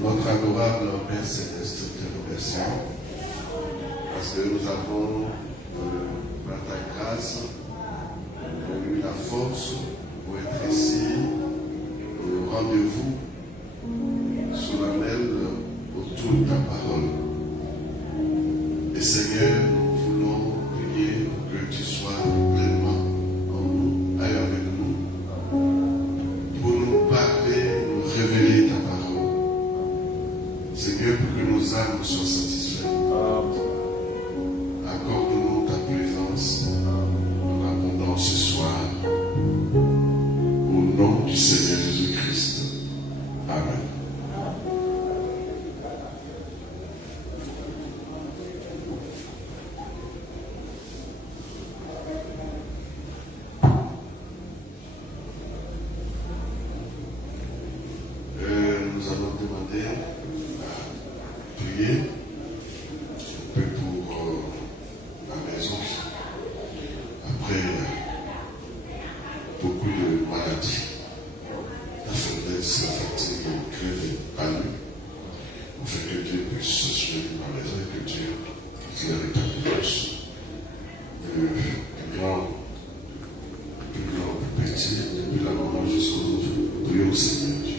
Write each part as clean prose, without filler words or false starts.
Notre adorable Père Céleste, te remercions parce que nous avons, par ta grâce, eu la force pour être ici au rendez-vous solennel autour de ta parole. Et Seigneur, nous voulons prier pour que tu sois pleinement en nous, aille avec nous, pour nous parler, nous révéler ta parole. Seigneur, pour que nos âmes soient satisfaites. Accorde-nous ta présence en abondance ce soir. Au nom du Seigneur Jésus-Christ. Amen. Nous allons demander à prier un peu pour la maison. Après beaucoup de maladies, la faiblesse, la fatigue, le cœur est palme. On fait que Dieu puisse se souvenir de la maison et que Dieu éclaire les palmes. Du grand, plus petit, depuis la maman jusqu'au prions au Seigneur Dieu.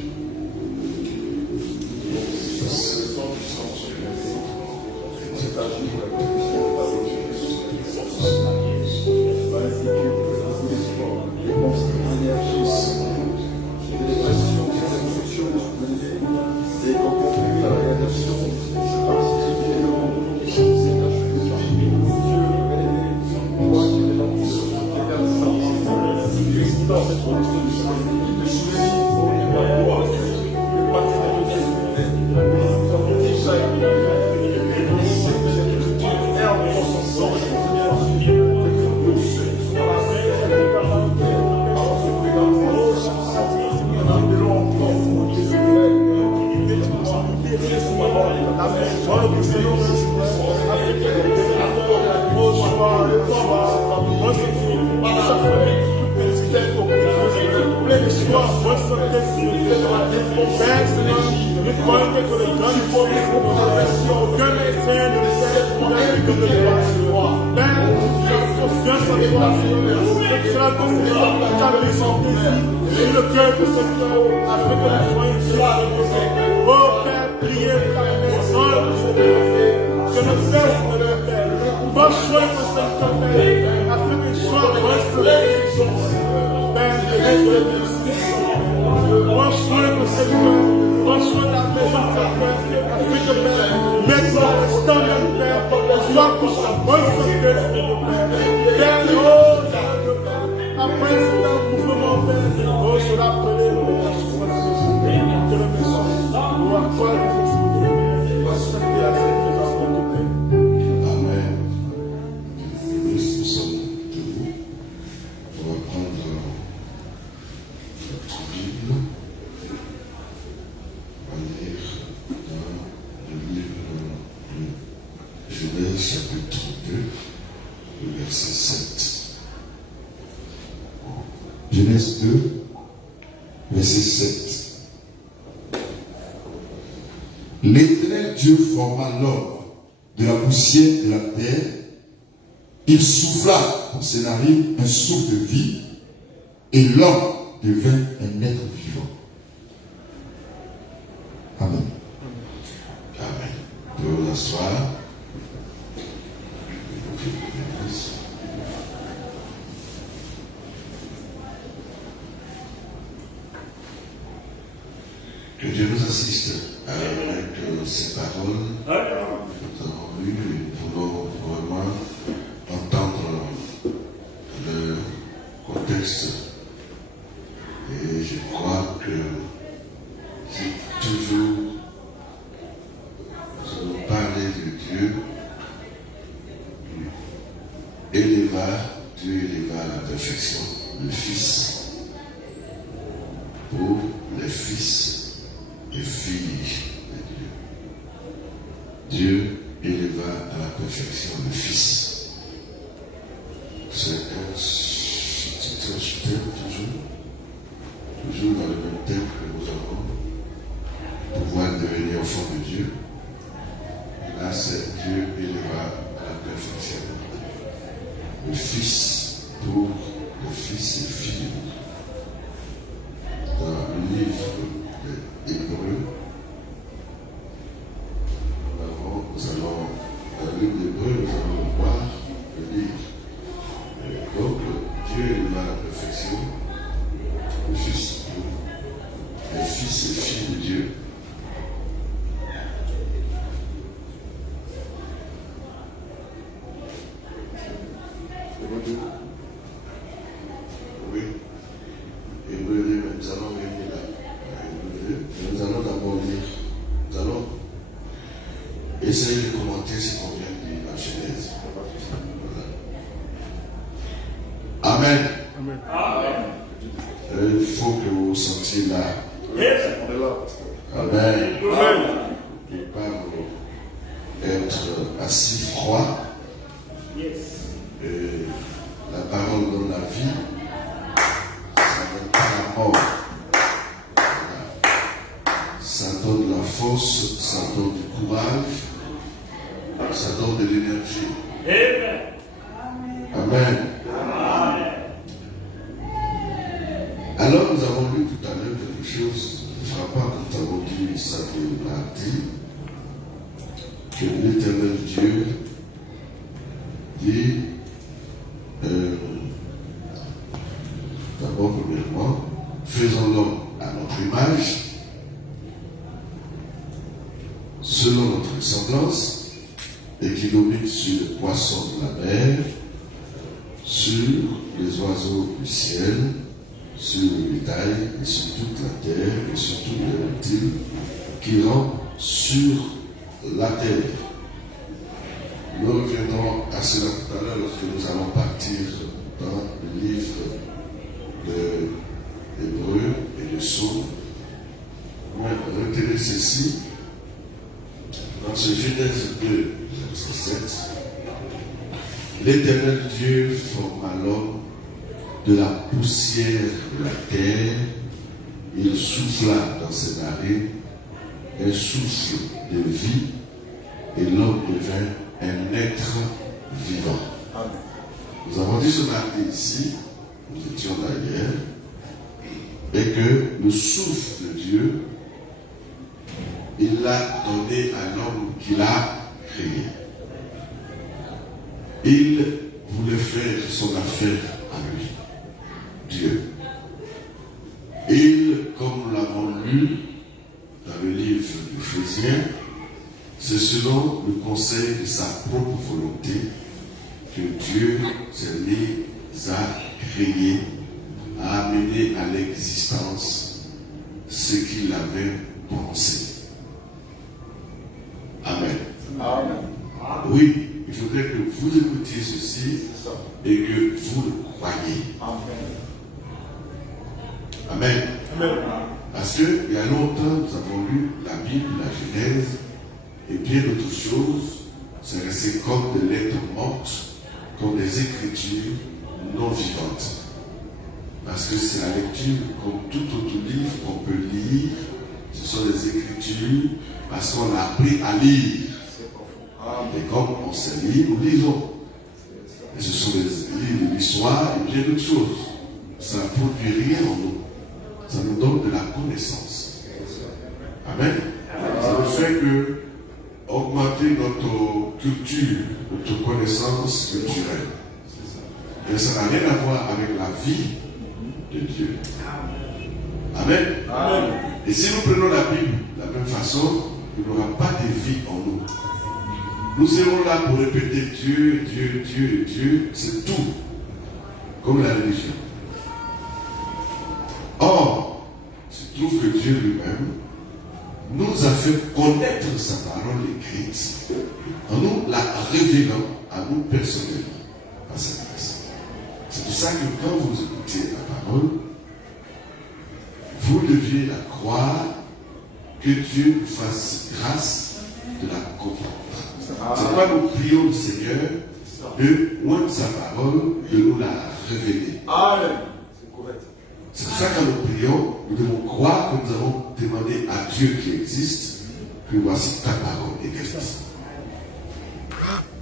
Genèse 2, verset 7. L'Éternel Dieu forma l'homme de la poussière de la terre. Il souffla dans ses narines un souffle de vie, et l'homme devint un être vivant. Amen. Amen. Pour vous asseoir. Que Dieu nous assiste avec ces paroles que nous avons lues et nous voulons vraiment entendre le contexte. Et je crois que si toujours nous allons parler de Dieu, Dieu éleva à la perfection le Fils pour les fils et filles de Dieu. Dieu éleva à la perfection le Fils. C'est un thème toujours dans le même thème que nous avons, pouvoir devenir enfant de Dieu. Et là, c'est Dieu éleva à la perfection. Le Fils pour le Fils et Fille. Dans le livre des Hébreux, nous allons, dans le livre d'Hébreux, nous allons voir le livre. Donc, Dieu éleva à la perfection le Fils pour les fils et filles de Dieu. Oui. Hébreux 2, nous allons venir là. Nous allons d'abord lire. Nous allons essayer de commenter ce qu'on vient de lire dans Genèse. Voilà. Amen. Amen. Il faut que vous vous sentiez là. Yes. Amen. Amen. Et pas être assis froid. Yes. Et la parole donne la vie. Ça ne donne pas la mort. Voilà. Ça donne la force, ça donne du courage, ça donne de l'énergie. Amen. Amen. Amen. Alors nous avons lu tout à l'heure quelque chose frappant quand nous avons dit ça de mardi, que l'Éternel Dieu dit d'abord premièrement, faisons l'homme à notre image, selon notre ressemblance, et qui domine sur les poissons de la mer, sur les oiseaux du ciel, sur le bétail et sur toute la terre et sur tous les reptiles qui rampent sur la terre. Nous reviendrons à cela tout à l'heure lorsque nous allons partir dans le livre de Hébreux et de Psaumes. Mais retenez ceci, dans ce Genèse 2, verset 7, l'Éternel Dieu forma l'homme de la poussière de la terre, il souffla dans ses narines un souffle de vie, et l'homme devint un être vivant. Amen. Nous avons dit ce mardi ici, nous étions d'ailleurs, et que le souffle de Dieu, il l'a donné à l'homme qu'il a créé. Il voulait faire son affaire à lui. Dieu. Il, comme nous l'avons lu dans le livre d'Éphésiens, c'est selon le conseil de sa propre volonté que Dieu s'est mis à créer, à amener à l'existence ce qu'il avait pensé. Amen. Amen. Oui, il faudrait que vous écoutiez ceci et que vous le croyez. Amen. Amen. Amen. Parce qu'il y a longtemps, nous avons lu la Bible, la Genèse, et bien d'autres choses. C'est resté comme des lettres mortes, comme des écritures non vivantes. Parce que c'est la lecture, comme tout autre livre qu'on peut lire, ce sont des écritures, parce qu'on a appris à lire. Et comme on sait lire, nous lisons. Et ce sont des livres de l'histoire et bien d'autres choses. Ça ne produit rien en nous. Ça nous donne de la connaissance. Amen. Ça nous fait que augmenter notre culture, notre connaissance culturelle. Et ça n'a rien à voir avec la vie de Dieu. Amen. Amen. Et si nous prenons la Bible de la même façon, il n'y aura pas de vie en nous. Nous serons là pour répéter Dieu, Dieu, Dieu, Dieu, c'est tout. Comme la religion. Or, il se trouve que Dieu lui-même nous a fait connaître sa parole écrite en nous la révélant à nous personnellement par sa grâce. C'est pour ça que quand vous écoutez la parole, vous deviez la croire, que Dieu vous fasse grâce de la comprendre. C'est pourquoi nous prions le Seigneur de loin sa parole, de nous la révéler. Amen. C'est correct. C'est pour ça que quand nous prions, nous devons croire que nous avons demandé à Dieu qui existe, que voici ta parole écrite.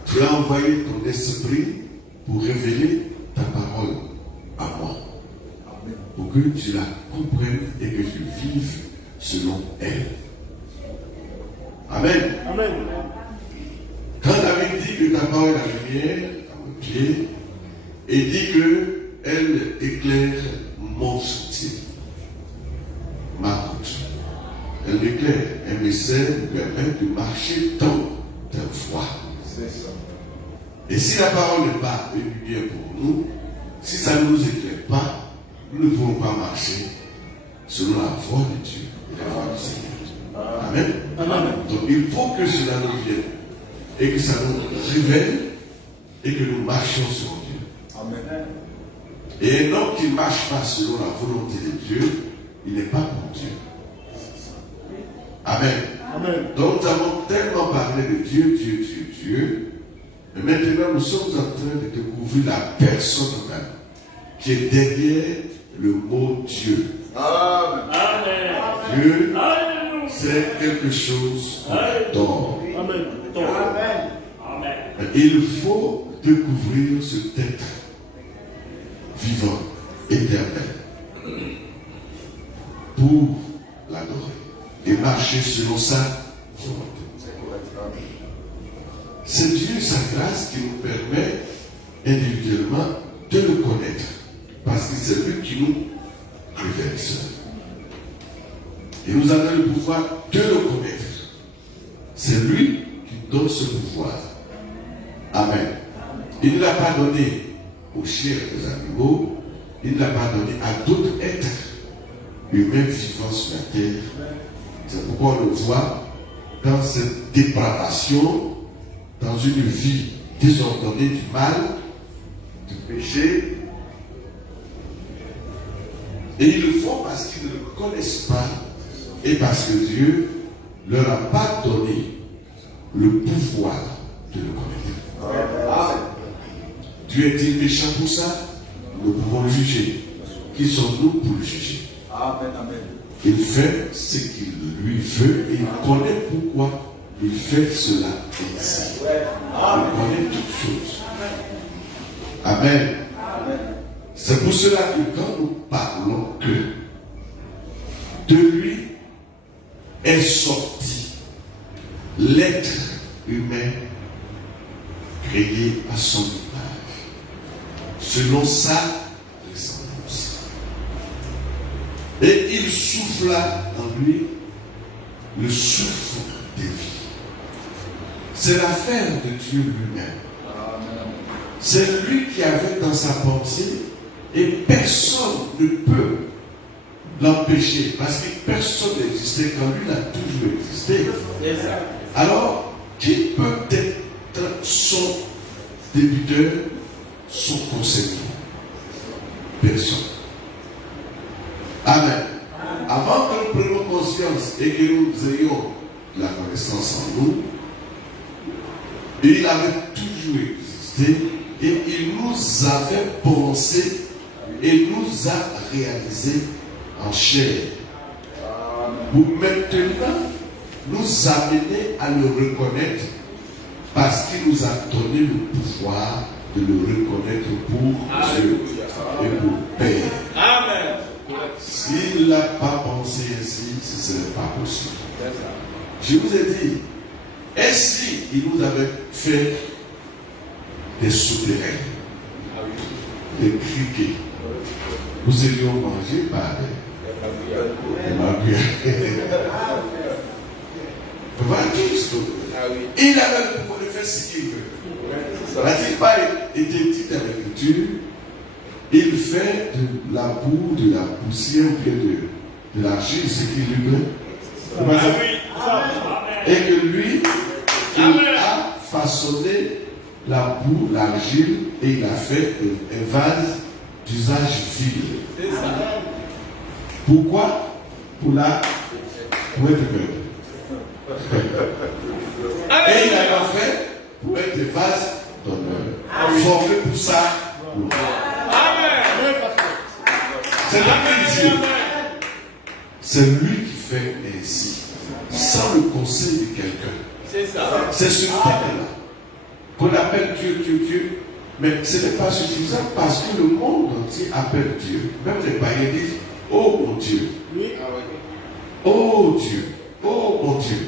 Tu as envoyé ton esprit pour révéler ta parole à moi. Pour que je la comprenne et que je vive selon elle. Amen. Amen. Quand David dit que ta parole est la lumière à mon pied, et dit qu'elle éclaire mon sentier, ma route. Elle m'éclaire, elle me sert, me permet de marcher dans ta voie. C'est ça. Et si la parole n'est pas une lumière pour nous, si ça ne nous éclaire pas, nous ne pouvons pas marcher selon la voie de Dieu et la voie du Seigneur. Amen. Amen. Donc il faut que cela nous vienne et que ça nous révèle et que nous marchions selon Dieu. Amen. Et un homme qui ne marche pas selon la volonté de Dieu, il n'est pas pour Dieu. Amen. Amen. Donc nous avons tellement parlé de Dieu, Dieu, Dieu, Dieu. Et maintenant nous sommes en train de découvrir la personne même qui est derrière le mot Dieu. Amen. Amen. Dieu, Alléluia. c'est quelque chose qu'on adore. Amen. Amen. Amen. Il faut découvrir cet être vivant, éternel, pour l'adorer et marcher selon sa volonté. C'est Dieu, sa grâce, qui nous permet individuellement de le connaître. Parce que c'est lui qui nous révèle cela. Et nous avons le pouvoir de le connaître. C'est lui qui donne ce pouvoir. Amen. Il ne l'a pas donné aux chiens et aux animaux. Il ne l'a pas donné à d'autres êtres humains vivant sur la terre. C'est pourquoi on le voit dans cette dépravation, dans une vie désordonnée du mal, du péché. Et ils le font parce qu'ils ne le connaissent pas et parce que Dieu ne leur a pas donné le pouvoir de le connaître. Amen. Dieu est-il méchant pour ça? Nous pouvons le juger. Qui sommes-nous pour le juger? Amen. Amen. Il fait ce qu'il lui veut et il connaît pourquoi il fait cela ainsi. Il connaît toutes choses. Amen. C'est pour cela que quand nous parlons que de lui est sorti l'être humain créé à son image, selon sa ressemblance. Et il souffla en lui le souffle de vie. C'est l'affaire de Dieu lui-même. C'est lui qui avait dans sa pensée et personne ne peut l'empêcher parce que personne n'existait quand lui a toujours existé. Alors, qui peut être son débiteur, son concepteur? Personne. Amen. Avant que nous prenions conscience et que nous ayons la connaissance en nous, il avait toujours existé et il nous avait pensé et nous a réalisé en chair. Pour maintenant nous amener à le reconnaître parce qu'il nous a donné le pouvoir de le reconnaître pour Dieu et pour Père. Amen. S'il n'a pas pensé ainsi, ce ne serait pas possible. Je vous ai dit, et si il nous avait fait des souterrains, des criquets, nous serions mangés par des maguires. Il avait le pouvoir de faire ce qu'il veut. N'a-t-il pas été dit dans l'Écriture? Il fait de la boue, de la poussière, de l'argile, ce qu'il lui veut. Et que lui, il a façonné la boue, l'argile, et il a fait un vase d'usage vil. Pourquoi? Pour être heureux. Et il a fait pour être des vases d'honneur. Formé pour ça. C'est pas Dieu. C'est lui qui fait ainsi. sans le conseil de quelqu'un. C'est ça. C'est ce terme-là qu'on appelle Dieu, Dieu, Dieu. Mais ce n'est pas suffisant parce que le monde entier appelle Dieu. Même les païens disent, oh mon Dieu, oh Dieu, oh mon Dieu.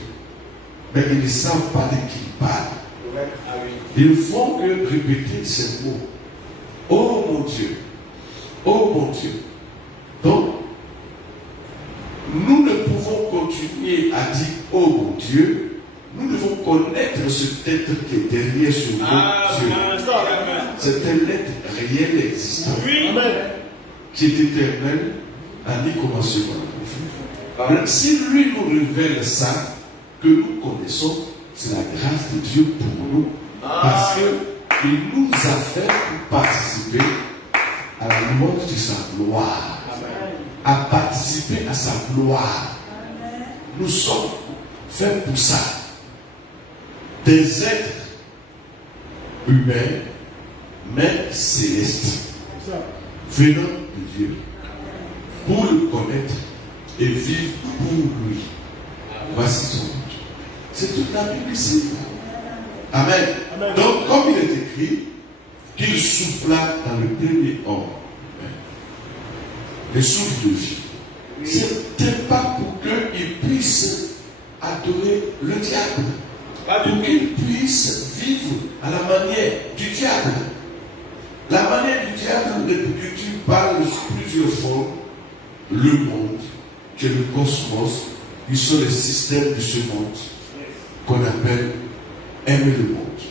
Mais ils ne savent pas de qui ils parlent. Ils ne font que répéter ces mots. Oh mon Dieu, oh mon Dieu. Donc, nous ne pouvons continuer à dire oh mon Dieu. Nous devons connaître cet être qui est derrière ce mot Dieu. C'est un être réel et existant. Qui est éternel, à ni commencement. Si lui nous révèle ça, que nous connaissons, c'est la grâce de Dieu pour nous. Parce qu'il nous a fait participer à la louange de sa gloire. À participer à sa gloire. Nous sommes faits pour ça. Des êtres humains, mais célestes, venant de Dieu, pour le connaître et vivre pour lui. Voici son but. C'est toute la Bible ici. Amen. Donc, comme il est écrit, qu'il souffla dans le premier homme, le souffle de vie. C'était pas pour qu'il puisse adorer le diable. Pour qu'il puisse vivre à la manière du diable. La manière du diable, l'Écriture parle de plusieurs formes. Le monde, qui est le cosmos, qui sont les systèmes de ce monde, qu'on appelle aimer le monde.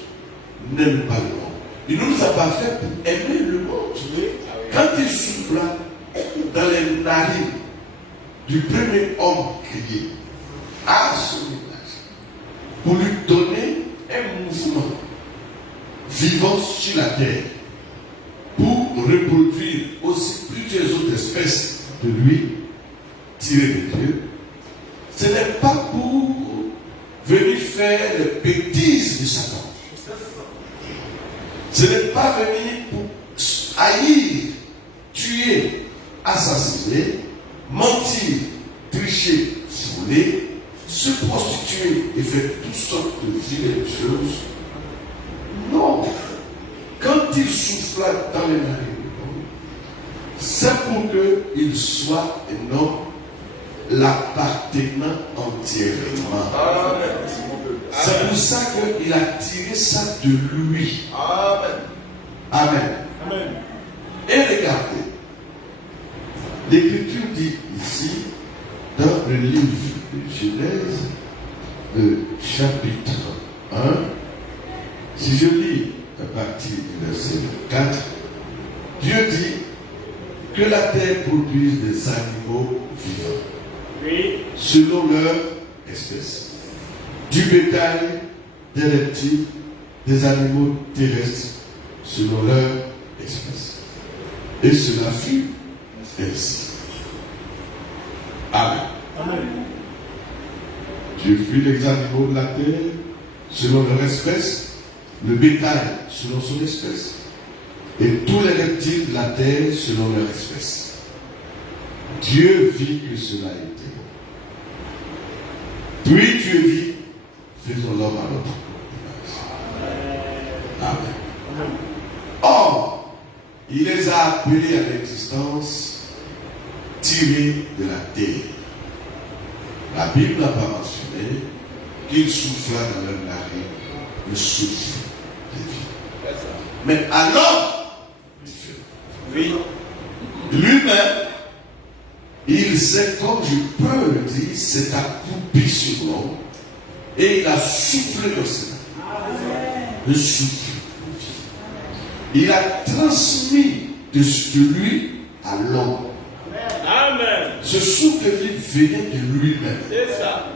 N'aime pas le monde. Il ne nous a pas fait pour aimer le monde. Quand il souffla dans les narines du premier homme créé, à son image, pour lui donner un mouvement vivant sur la terre, pour reproduire aussi plusieurs autres espèces de lui, tirées de Dieu, ce n'est pas pour venir faire les bêtises de Satan. Ce n'est pas venir pour haïr, tuer, assassiner, mentir, tricher, voler, se prostituer et faire toutes sortes de vilaines choses. Non. Quand il souffla dans les narines, c'est pour qu'il soit un homme l'appartenant entièrement. C'est pour ça qu'il a tiré ça de lui. Amen. Et regardez, l'Écriture dit ici, dans le livre de Genèse, le chapitre 1, si je lis à partir du verset 4, Dieu dit que la terre produise des animaux vivants, selon leur espèce, du bétail, des reptiles, des animaux terrestres, selon leur espèce. Et cela fut ainsi. Amen. Dieu fit les animaux de la terre selon leur espèce, le bétail selon son espèce, et tous les reptiles de la terre selon leur espèce. Dieu vit que cela était bon. Puis Dieu dit, faisons l'homme à notre image. Amen. Or, il les a appelés à l'existence tirés de la terre. La Bible n'a pas mentionné qu'il souffla dans leur narine le souffle de vie. Mais à l'homme, différent. Lui-même, il s'est, comme je peux le dire, s'est accroupi sur l'homme et il a soufflé dans ses narines. Le souffle de vie. Il a transmis de lui à l'homme. Amen. Ce souffle de vie venait de lui-même. C'est ça.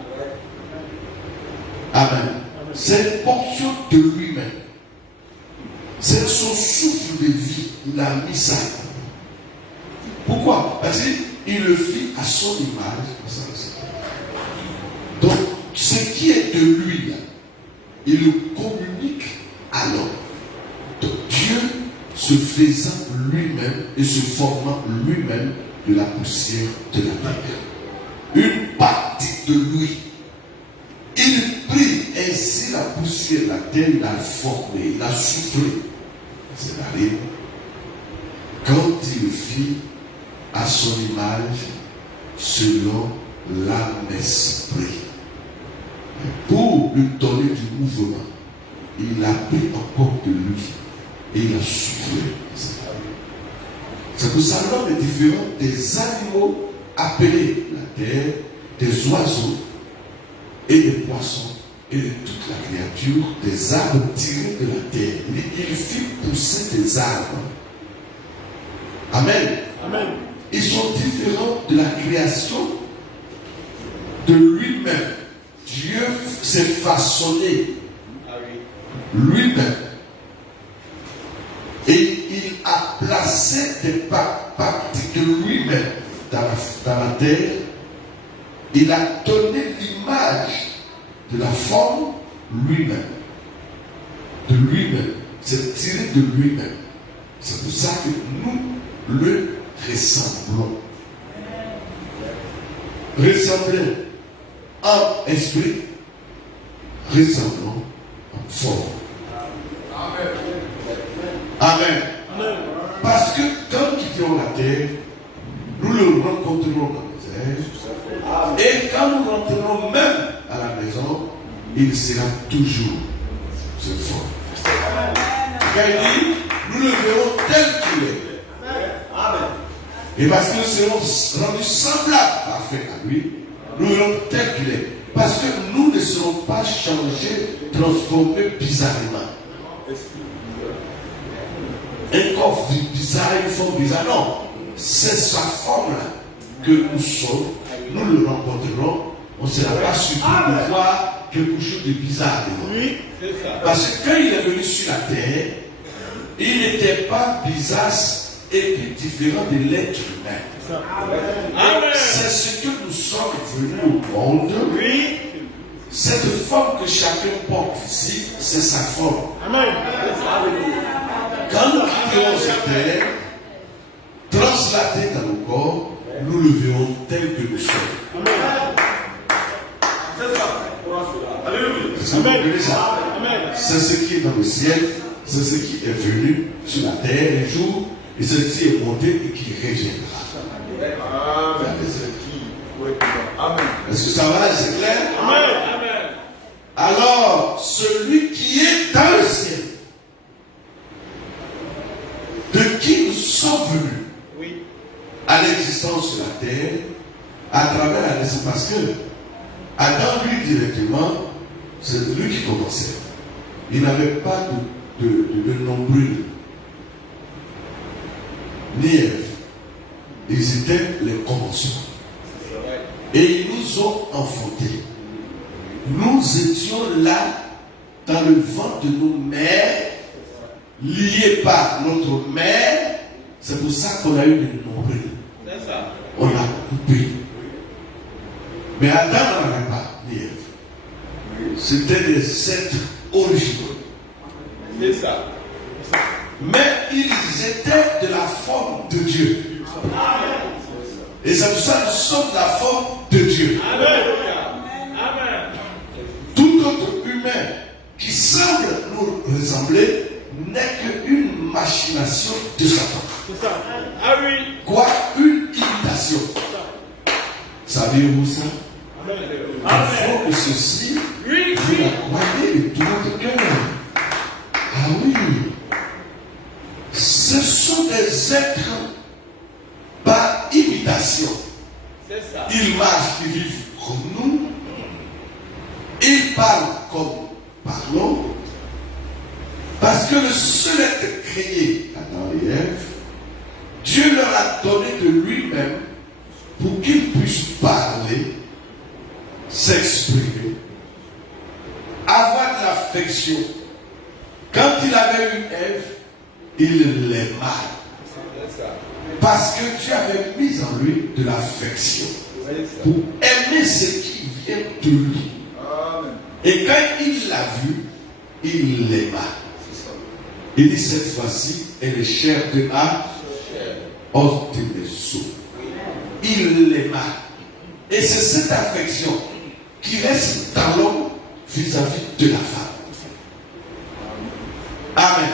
Amen. C'est une portion de lui-même. C'est son souffle de vie. Il a mis ça. Pourquoi? Parce qu'il le fit à son image. Donc, ce qui est de lui, là, il le communique à l'homme. Donc, Dieu se faisant lui-même et se formant lui-même de la poussière de la terre. Une partie de lui il a poussé la terre, il a formé, il a soufflé. C'est-à-dire, quand il fit à son image, selon l'âme esprit, pour lui donner du mouvement, il a pris encore de lui et il a soufflé. C'est pour ça que l'homme est différent des animaux appelés la terre, des oiseaux et des poissons et de toute la créature, des arbres tirés de la terre. Il fit pousser des arbres. Amen. Amen. Ils sont différents de la création de lui-même. Dieu s'est façonné lui-même. Et il a placé des parties de lui-même dans la terre. Il a donné l'image de la forme lui-même. De lui-même. C'est tiré de lui-même. C'est pour ça que nous le ressemblons. Ressemblons en esprit, ressemblons en forme. Amen. Amen. Parce que quand nous quitterons la terre, nous le rencontrerons dans les airs. Et quand nous rentrerons même à la maison, il sera toujours ce forme. Quand il dit, nous le verrons tel qu'il est. Amen. Et parce que nous serons rendus semblables, parfaits à lui, nous verrons tel qu'il est. Parce que nous ne serons pas changés, transformés bizarrement. Un corps bizarre, une forme bizarre. Non, c'est sa forme-là que nous sommes. Nous le rencontrerons. On ne sera pas surpris de voir quelque chose de bizarre devant. Oui, c'est ça. Parce que quand il est venu sur la terre, il n'était pas bizarre et puis différent de l'être humain. Amen. C'est ce que nous sommes venus au monde. Oui. Cette forme que chacun porte ici, c'est sa forme. Amen. Quand nous quitterons cette terre, translaté dans nos corps, nous le verrons tel que nous sommes. Amen. C'est ça. Alléluia. Est-ce que vous comprenez ça? Amen. C'est ce qui est dans le ciel, c'est ce qui est venu sur la terre un jour, et ce qui est monté et qui reviendra. Amen. Amen. Est-ce que ça va, c'est clair? Amen. Amen. Alors, celui qui est dans le ciel, de qui nous sommes venus Oui. à l'existence sur la terre, à travers la naissance, parce que Adam, lui, directement, c'est lui qui commençait. Il n'avait pas de nombril, ni Ève. Ils étaient les commencements. Et ils nous ont enfantés. Nous étions là, dans le ventre de nos mères, liés par notre mère. C'est pour ça qu'on a eu le nombril. C'est ça. On l'a coupé. Mais Adam n'en avait pas, ni Ève. C'était des êtres originaux. C'est ça. Mais ils étaient de la forme de Dieu. Et c'est pour ça que nous sommes de la forme de Dieu. Amen. Amen. Tout autre humain qui semble nous ressembler n'est qu'une machination de Satan. C'est ça. Ah oui. Quoi? Une imitation. Savez-vous ça? Amen. Il Amen. faut que ceci, Oui, vous oui. la croyez de tout votre cœur. Ah oui. Ce sont des êtres par imitation. C'est ça. Ils marchent, ils vivent comme nous. Ils parlent comme nous parlons. Parce que le seul être créé, Adam et Ève, Dieu leur a donné de lui-même pour qu'ils puissent parler, s'exprimer, avoir de l'affection. Quand il avait eu Ève, il l'aima. C'est ça. Parce que Dieu avait mis en lui de l'affection pour aimer ce qui vient de lui. Amen. Et quand il l'a vu, il l'aima. Il dit cette fois-ci, elle est chère de ma os de mes os. Il l'aima. Et c'est cette affection qui reste dans l'homme vis-à-vis de la femme. Amen.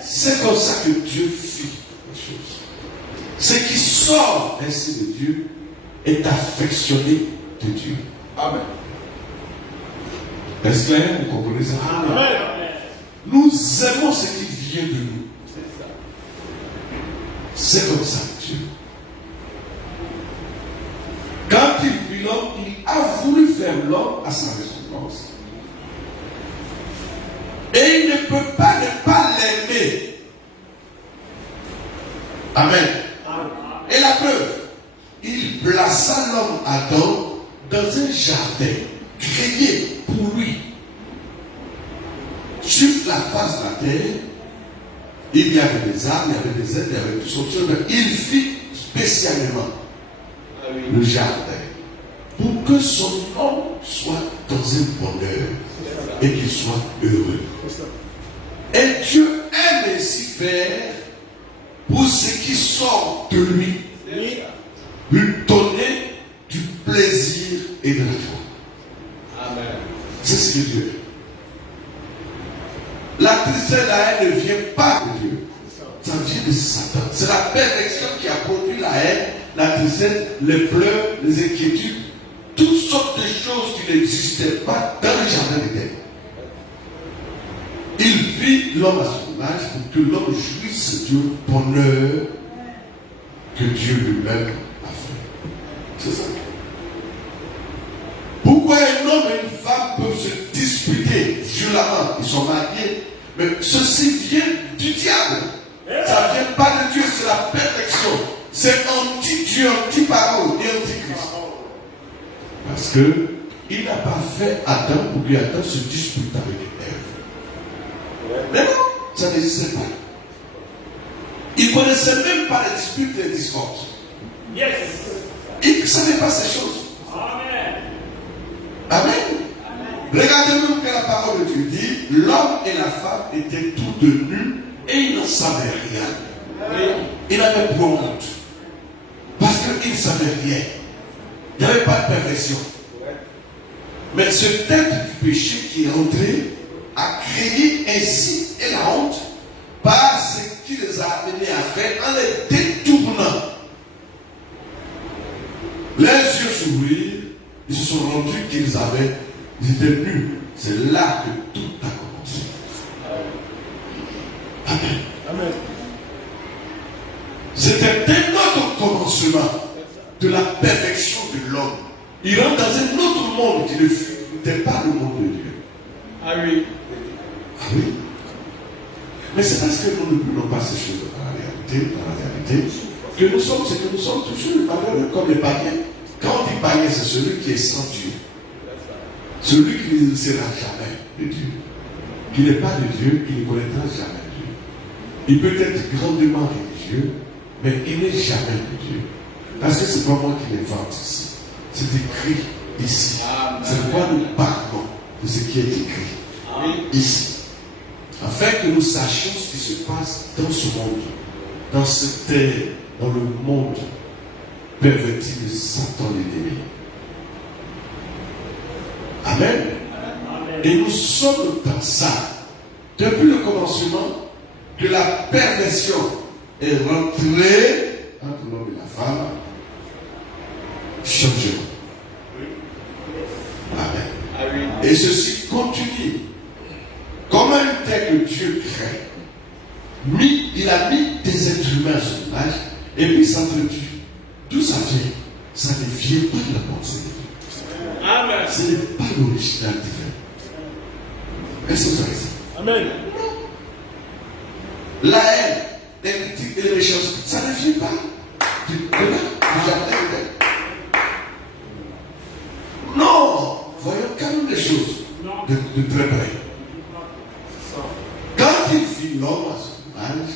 C'est comme ça que Dieu fit les choses. Ce qui sort ainsi de Dieu est affectionné de Dieu. Amen. Est-ce clair? Vous comprenez ça? Amen. Nous aimons ce qui vient de nous. C'est comme ça, Dieu. Quand il vit l'homme, il a voulu faire l'homme à sa ressemblance. Et il ne peut pas ne pas l'aimer. Amen. Et la preuve, il plaça l'homme Adam dans un jardin créé pour lui. Sur la face de la terre, il y avait des arbres, il y avait des êtres, il y avait toutes sortes de choses. Il fit spécialement le jardin pour que son homme soit dans un bonheur et qu'il soit heureux. Et Dieu aime ainsi faire pour ce qui sort de lui, lui donner du plaisir et de la joie. Amen. C'est ce que Dieu aime. La tristesse, la haine ne vient pas de Dieu. Ça vient de Satan. C'est la perfection qui a produit la haine, la tristesse, les pleurs, les inquiétudes, toutes sortes de choses qui n'existaient pas dans le jardin d'Éden. Il vit l'homme à son image pour que l'homme jouisse du bonheur que Dieu lui-même a fait. C'est ça. Pourquoi un homme et une femme peuvent se disputer violemment? Ils sont mariés, mais ceci vient du diable. Ça ne vient pas de Dieu, c'est la perfection. C'est anti-Dieu, anti-parole et anti-Christ. Parce que il n'a pas fait Adam pour que Adam se dispute avec Ève. Mais non, ça n'existait pas. Il ne connaissait même pas les disputes et les discordes. Yes. Il ne savait pas ces choses. Amen. Amen. Regardez même que la parole de Dieu dit, l'homme et la femme étaient tous de nus et ils n'en savaient rien. Ils n'avaient pas honte. Parce qu'ils ne savaient rien. Il n'y avait pas de perfection. Mais ce tête du péché qui est entré a créé ainsi et la honte par ce qui les a amenés à faire en les détournant. Les yeux s'ouvrirent, ils se sont rendus qu'ils étaient nus. C'est là que tout a commencé. Amen. Amen. C'était un autre commencement de la perfection de l'homme. Il rentre dans un autre monde qui n'était pas le monde de Dieu. Ah oui. Ah oui. Mais c'est parce que nous ne voulons pas ces choses dans la réalité, que nous sommes ce que nous sommes toujours malheureux comme les païens. Quand on dit païen, c'est celui qui est sans Dieu. Celui qui ne sera jamais de Dieu. Qui n'est pas de Dieu, qui ne connaîtra jamais Dieu. Il peut être grandement religieux, mais il n'est jamais de Dieu. Parce que c'est pas moi qui l'invente ici. C'est écrit ici. C'est pourquoi nous parlons de ce qui est écrit ici. Afin que nous sachions ce qui se passe dans ce monde, dans cette terre, dans le monde perverti de Satan l'ennemi. Amen. Et nous sommes dans ça. Depuis le commencement, que la perversion est rentrée entre l'homme et la femme, changement. Amen. Et ceci continue. Comme un tel que Dieu crée, il a mis des êtres humains à son image et puis s'entretue. D'où ça vient? Ça ne vient pas de la pensée de Dieu. Amen. Ce n'est pas l'original divin. Est-ce que vous savez ça? Amen. La haine, les critiques et les méchancetés, ça ne vient pas du jardin d'Éden. Non, voyons quand même les choses de très près. Quand il fit l'homme à son image,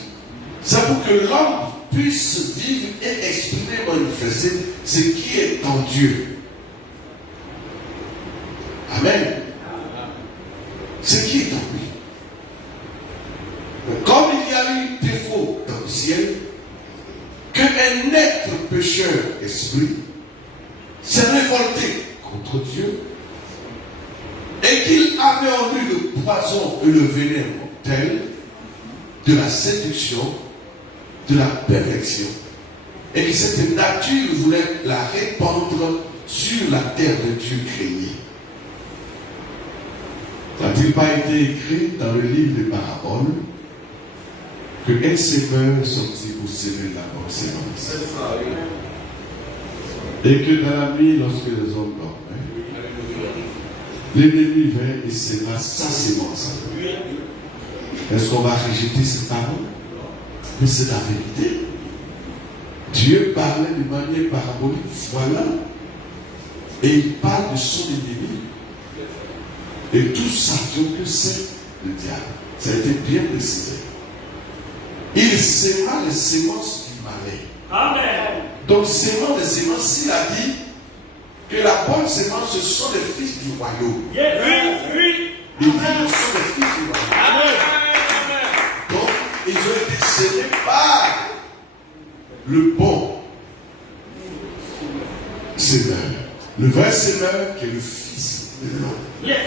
c'est pour que l'homme puisse vivre et exprimer, manifester ce qui est en Dieu. Amen. Ce qui est en lui. Mais comme il y a eu défaut dans le ciel, qu'un être pécheur esprit s'est révolté contre Dieu et et qu'il avait en lui le poison et le venin mortel de la séduction, de la perfection, et que cette nature voulait la répandre sur la terre de Dieu créée. N'a-t-il pas été écrit dans le livre des paraboles qu'un sémeur sortit pour s'aimer la bonne sémence? Et que dans la nuit, lorsque les hommes dormaient, l'ennemi vint et sema sa sémence. Est-ce qu'on va rejeter cette parole? Mais c'est la vérité. Dieu parlait de manière parabolique, voilà. Et il parle de son ennemi. Et tous savions que c'est le diable. Ça a été bien précisé. Il sema les semences du malin. Amen. Donc, sémant les semences, il a dit que la bonne sémence, ce sont les fils du royaume. Yes. Oui. Il dit que ce sont les fils du royaume. Amen. Donc, ils ont été sémés par le bon sémeur. Le vrai sémeur qui est le fils de l'homme. Yes.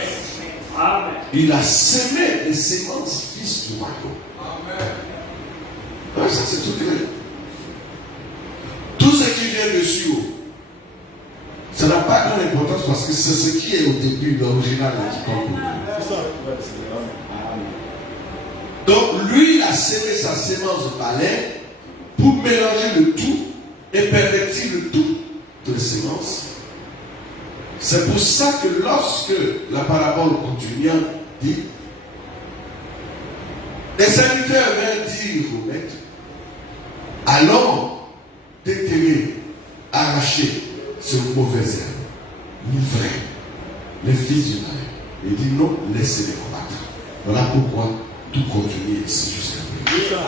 Amen. Il a sémé les semences fils du royaume. Amen. Ça, c'est tout clair. Tout ce qui vient dessus, ça n'a pas grande importance parce que c'est ce qui est au début, l'original qui compte. Donc, lui, il a sémé sa sémence de palais pour mélanger le tout et pervertir le tout de la sémence. C'est pour ça que lorsque la parabole continue, dit, les serviteurs vinrent dire au maître, allons déterrer, arracher ce mauvais herbe, livrer les fils du mal. Il dit non, laissez-les combattre. Voilà pourquoi tout continue ici jusqu'à présent.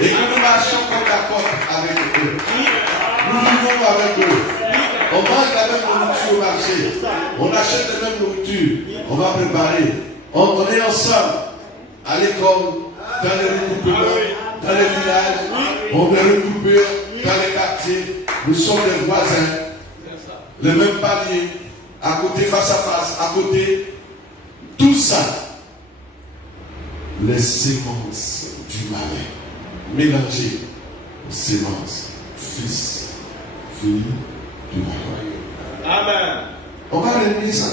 Et que nous marchions comme d'accord avec eux. Nous vivons avec eux. On mange la même nourriture au marché. On achète la même nourriture. On va préparer. On est ensemble à l'école, dans les regroupements, dans les villages. On est regroupés dans les quartiers. Nous sommes les voisins. Les mêmes paliers. À côté, face à face. À côté. Tout ça. Les semences du malin mélangées aux semences fils, filles du royaume. Amen. On va réunir ça.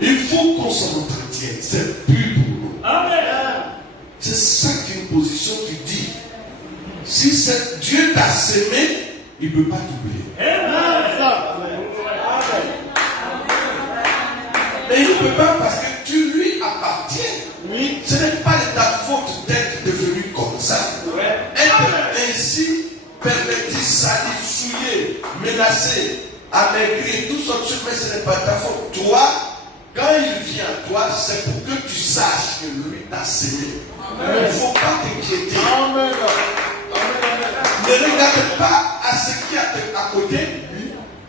Il faut qu'on s'entretienne. C'est plus pour nous. Amen. C'est ça qui est une position qui dit si c'est Dieu t'a sémé, il ne peut pas t'oublier. Mais il ne peut pas parce que tu lui appartiens. Oui. Ce n'est pas de ta faute d'être devenu comme ça. Être ainsi perverti, sali, souillé, menacé, amaigri, tout ça, mais ce n'est pas ta faute. Toi, quand il vient à toi, c'est pour que tu saches que lui t'a sémé. Il ne faut pas t'inquiéter. Ne regarde pas à ce qu'il y a à côté,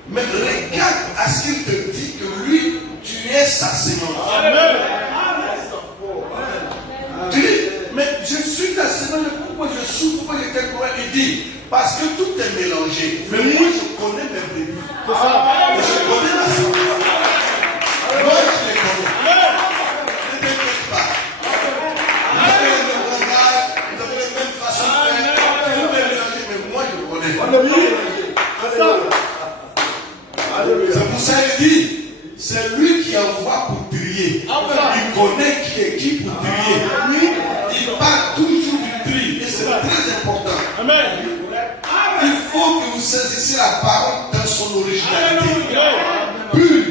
mais regarde à ce qu'il te dit que lui, tu es sa sémence. Tu dis, mais je suis ta sémence, pourquoi je souffre, pourquoi je t'aime, il dit, parce que tout est mélangé. Mais moi, je connais mes brebis. Je connais ma sémence. Moi, je les connais. Ne t'inquiète pas. Vous avez le même langage, vous avez les mêmes façons de faire. Tout est mélangé, mais moi, je connais. C'est pour ça qu'il dit, c'est lui qui envoie pour trier. Il connaît qui est qui pour trier. Il parle toujours du tri. Et c'est très important. Amen. Il faut que vous saisissiez la parole dans son originalité. Pure.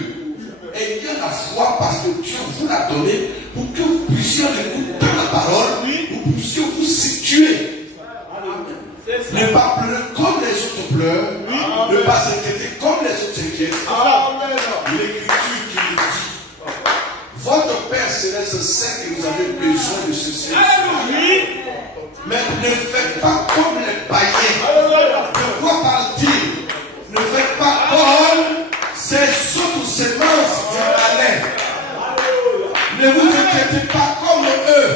Ayez la foi parce que Dieu vous l'a donné pour que vous puissiez l'écouter dans la parole, vous puissiez vous situer. Ne pas pleurer comme les autres pleurent, ne pas s'inquiéter comme les autres s'inquiètent. L'Écriture qui nous dit, votre Père Céleste sait que vous avez besoin de ceci. Mais ne faites pas comme les païens. De quoi parle-t-il? Ne faites pas comme ces autres semences du malin. Ne vous inquiétez pas comme eux.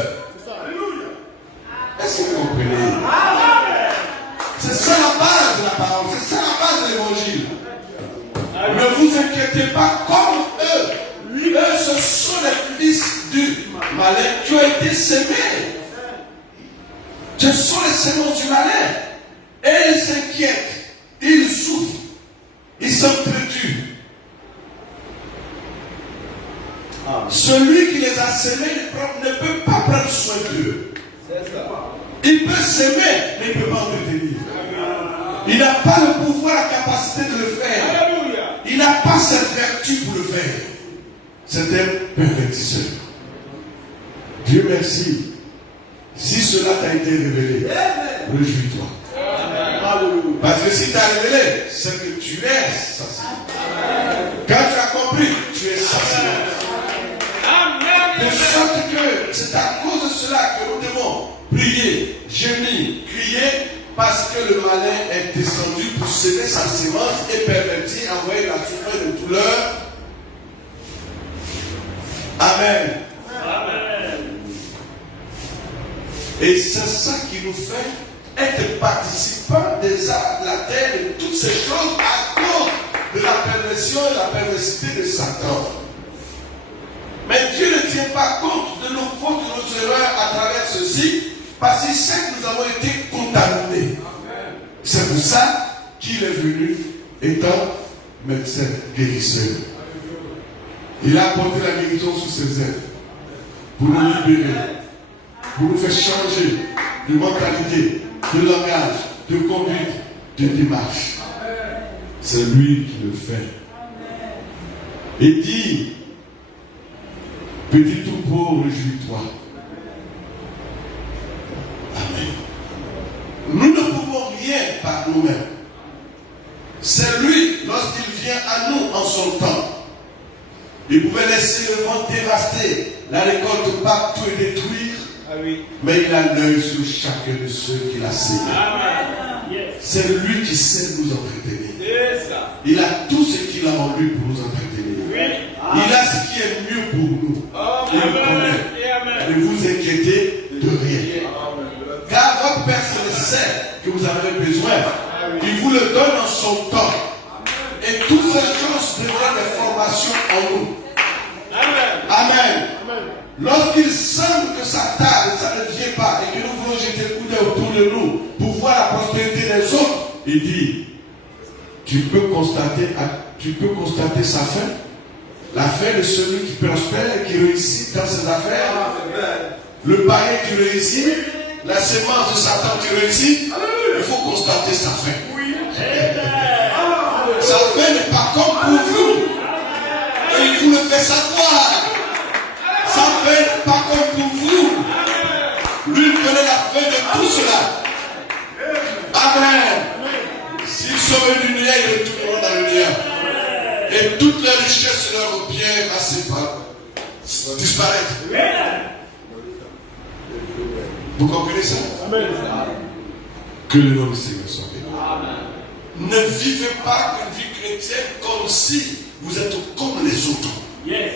Est-ce que vous comprenez? C'est ça la base de la parole, c'est ça la base de l'évangile. Ne vous inquiétez pas comme eux. Eux, ce sont les fils du malin qui ont été sémés. Ce sont les semences du malin. Et ils s'inquiètent, ils souffrent, ils s'entretuent. Celui qui les a sémés ne peut pas prendre soin d'eux. Il peut s'aimer, mais il ne peut pas entretenir. Il n'a pas le pouvoir, la capacité de le faire. Il n'a pas cette vertu pour le faire. C'est un pervertisseur. Dieu merci. Si cela t'a été révélé, réjouis-toi. Parce que si tu as révélé, c'est que tu es sensible. Quand tu as compris, tu es sensible. De sorte que c'est à cause de cela que nous devons prier, gémir, crier, parce que le malin est descendu pour semer sa sémence et pervertir, envoyer la souffrance et de douleur. Amen. Amen. Et c'est ça qui nous fait être participants des arts de la terre et de toutes ces choses à cause de la perversion et la perversité de Satan. Mais Dieu ne tient pas compte de nos fautes, de nos erreurs à travers ceci, parce qu'il sait que nous avons été contaminés. C'est pour ça qu'il est venu étant médecin guérisseur. Il a apporté la guérison sous ses ailes pour nous libérer, pour nous faire changer de mentalité, de langage, de conduite, de démarche. C'est lui qui le fait. Et dit, petit troupeau, réjouis-toi. Amen. Nous ne pouvons rien par nous-mêmes. C'est lui, lorsqu'il vient à nous en son temps. Il pouvait laisser le vent dévaster, la récolte battre et détruire. Mais il a l'œil sur chacun de ceux qu'il a sémés. C'est lui qui sait nous entretenir. Il a tout ce qu'il a en lui pour nous entretenir. Il a ce qui est mieux pour nous. Il le connaît. Ne vous inquiétez de rien. Car votre Père sait que vous avez besoin. Il vous le donne en son temps. Et toutes ces choses devront des formations en nous. Amen. Lorsqu'il semble que ça tarde, ça ne vient pas, et que nous voulons jeter le coup d'œil autour de nous pour voir la prospérité des autres, il dit, tu peux constater sa fin, la fin de celui qui prospère et qui réussit dans ses affaires, le païen qui réussit, la sémence de Satan qui réussit, il faut constater sa fin. Sa fin n'est pas comme pour vous, et il vous le fait savoir. Sa fin n'est pas comme pour vous. Lui, il connaît la fin de tout cela. Amen. S'ils sont venus du néant, ils retourneront dans le néant. Et toutes les richesses de leurs biens va disparaître. Vous comprenez ça? Amen. Que le nom du Seigneur soit béni. Ne vivez pas une vie chrétienne comme si vous êtes comme les autres. Yes.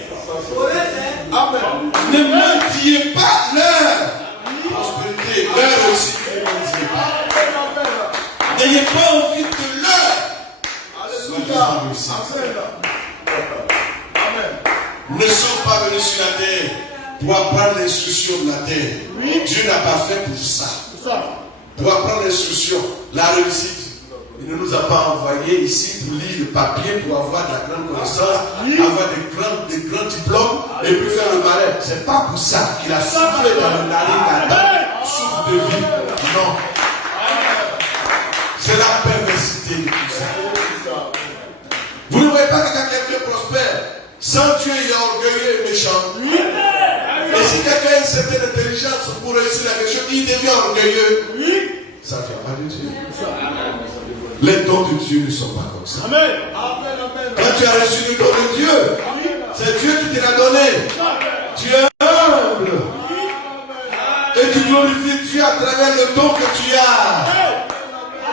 Amen. Ne mendiez pas leur prospérité, leur aussi. N'ayez pas envie de leur. Nous ne sommes pas venus sur la terre pour apprendre l'instruction de la terre. Dieu n'a pas fait pour ça. Pour apprendre l'instruction, la réussite. Il ne nous a pas envoyés ici pour lire le papier, pour avoir de la grande connaissance, avoir des grands diplômes et puis faire le malin. C'est pas pour ça qu'il a soufflé dans le narine Adam, souffle de vie. Non. C'est la perversité de tout ça. Vous ne voyez pas que quand quelqu'un prospère, sans Dieu il est orgueilleux et méchant. Et si quelqu'un a une certaine intelligence pour réussir la chose, il devient orgueilleux. Ça ne vient pas de Dieu. Les dons de Dieu ne sont pas comme ça. Quand tu as reçu le don de Dieu, c'est Dieu qui te l'a donné. Tu es humble. Et tu glorifies Dieu à travers le don que tu as.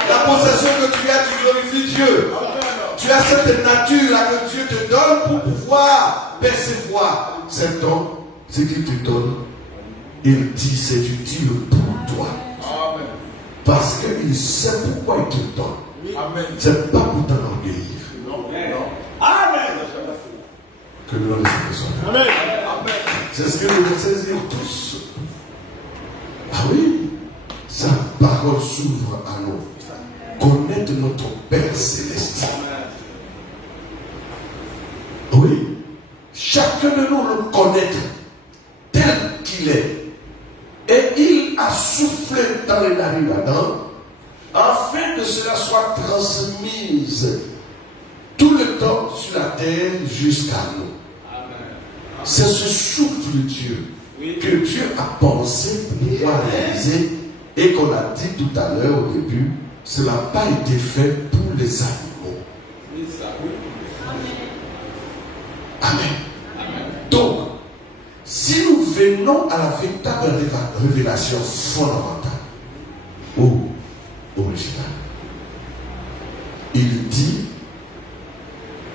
La possession que tu as, tu glorifies Dieu. Tu as cette nature-là que Dieu te donne pour pouvoir percevoir cet don. Ce qu'il te donne, il dit c'est utile pour toi. Parce qu'il sait pourquoi il te donne. C'est pas pour t'enorgueillir. Que nous le faisons. Amen. C'est ce que nous devons saisir tous. Ah oui, sa parole s'ouvre à nous. Connaître notre Père Céleste. Oui, chacun de nous le connaît tel qu'il est. Et il a soufflé dans les narines d'Adam afin que cela soit transmise tout le temps sur la terre jusqu'à nous. C'est ce souffle de Dieu que Dieu a pensé pour pouvoir réaliser et qu'on a dit tout à l'heure au début, cela n'a pas été fait pour les animaux. Amen. Donc, si nous venons à la véritable révélation fondamentale ou originale, il dit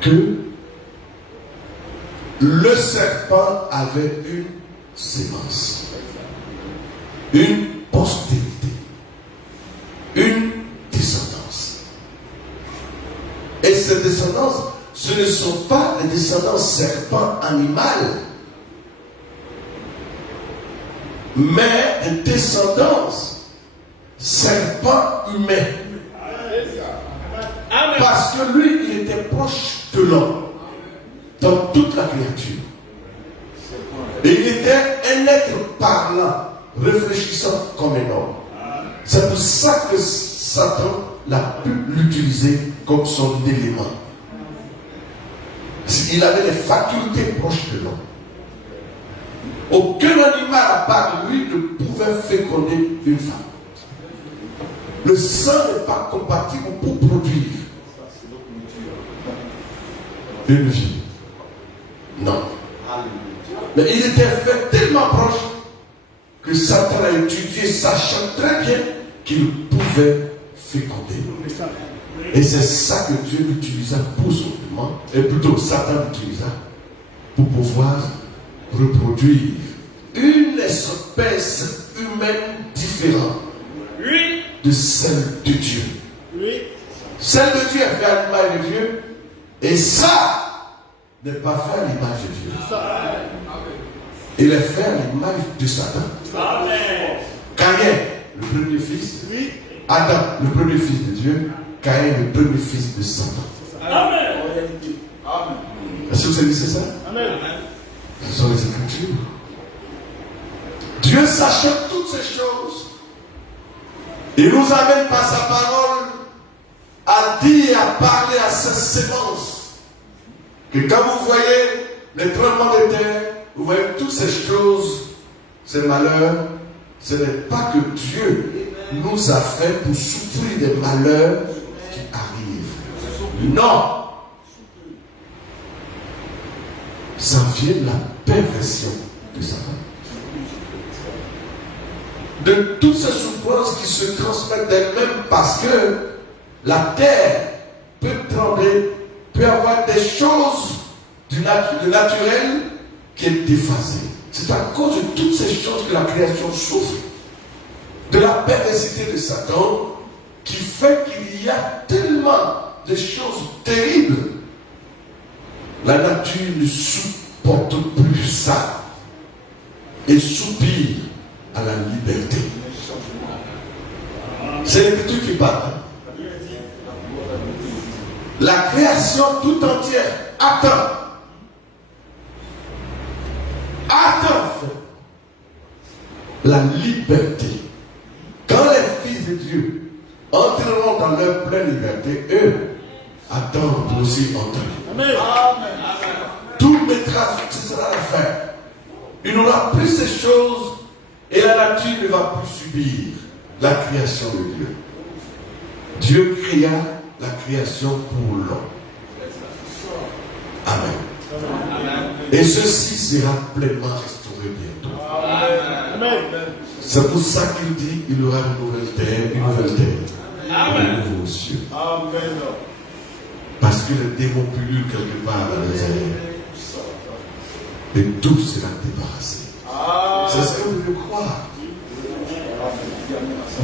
que le serpent avait une sémence, une postérité, une descendance. Et ces descendances, ce ne sont pas les descendances serpent animal, mais une descendance serpent humain. Parce que lui, il était proche de l'homme dans toute la créature. Et il était un être parlant, réfléchissant comme un homme. C'est pour ça que Satan l'a pu l'utiliser comme son élément. Il avait les facultés proches de l'homme. Aucun animal à part lui ne pouvait féconder une femme. Le sang n'est pas compatible pour produire une vie. Non. Mais il était fait tellement proche que Satan a étudié, sachant très bien qu'il pouvait féconder. Et c'est ça que Dieu l'utilisa pour son mouvement, et plutôt Satan l'utilisa pour pouvoir reproduire une espèce humaine différente de celle de Dieu. Celle de Dieu est faite à l'image de Dieu, et ça n'est pas fait à l'image de Dieu. Il est fait à l'image de Satan. Caïn, le premier fils. Adam, le premier fils de Dieu. Caïn, le premier fils de Satan. Amen. Est-ce que vous savez ça? Amen. Ce sont les Écritures. Dieu, sachant toutes ces choses, il nous amène par sa parole à dire, à parler à cette sémence. Que quand vous voyez les tremblements de terre, vous voyez toutes ces choses, ces malheurs, ce n'est pas que Dieu nous a fait pour souffrir des malheurs qui arrivent. Non. Ça vient de la perversion de Satan. De toutes ces souffrances qui se transmettent d'elles-mêmes parce que la terre peut trembler, peut avoir des choses de naturel qui est déphasé. C'est à cause de toutes ces choses que la création souffre. De la perversité de Satan qui fait qu'il y a tellement de choses terribles. La nature ne supporte plus ça et soupire à la liberté. C'est l'Écriture qui parle. La création tout entière attend la liberté. Quand les fils de Dieu entreront dans leur pleine liberté, eux attendent aussi entrer. Amen. Tout mettra, ce sera la fin. Il n'aura plus ces choses et la nature ne va plus subir la création de Dieu. Dieu créa la création pour l'homme. Amen. Et ceci sera pleinement restauré bientôt. Amen. C'est pour ça qu'il dit qu'il y aura une nouvelle terre, un nouveau cieux. Amen. Parce que le démon pullule quelque part dans les airs. Et tout sera débarrassé. C'est ce que vous devez croire.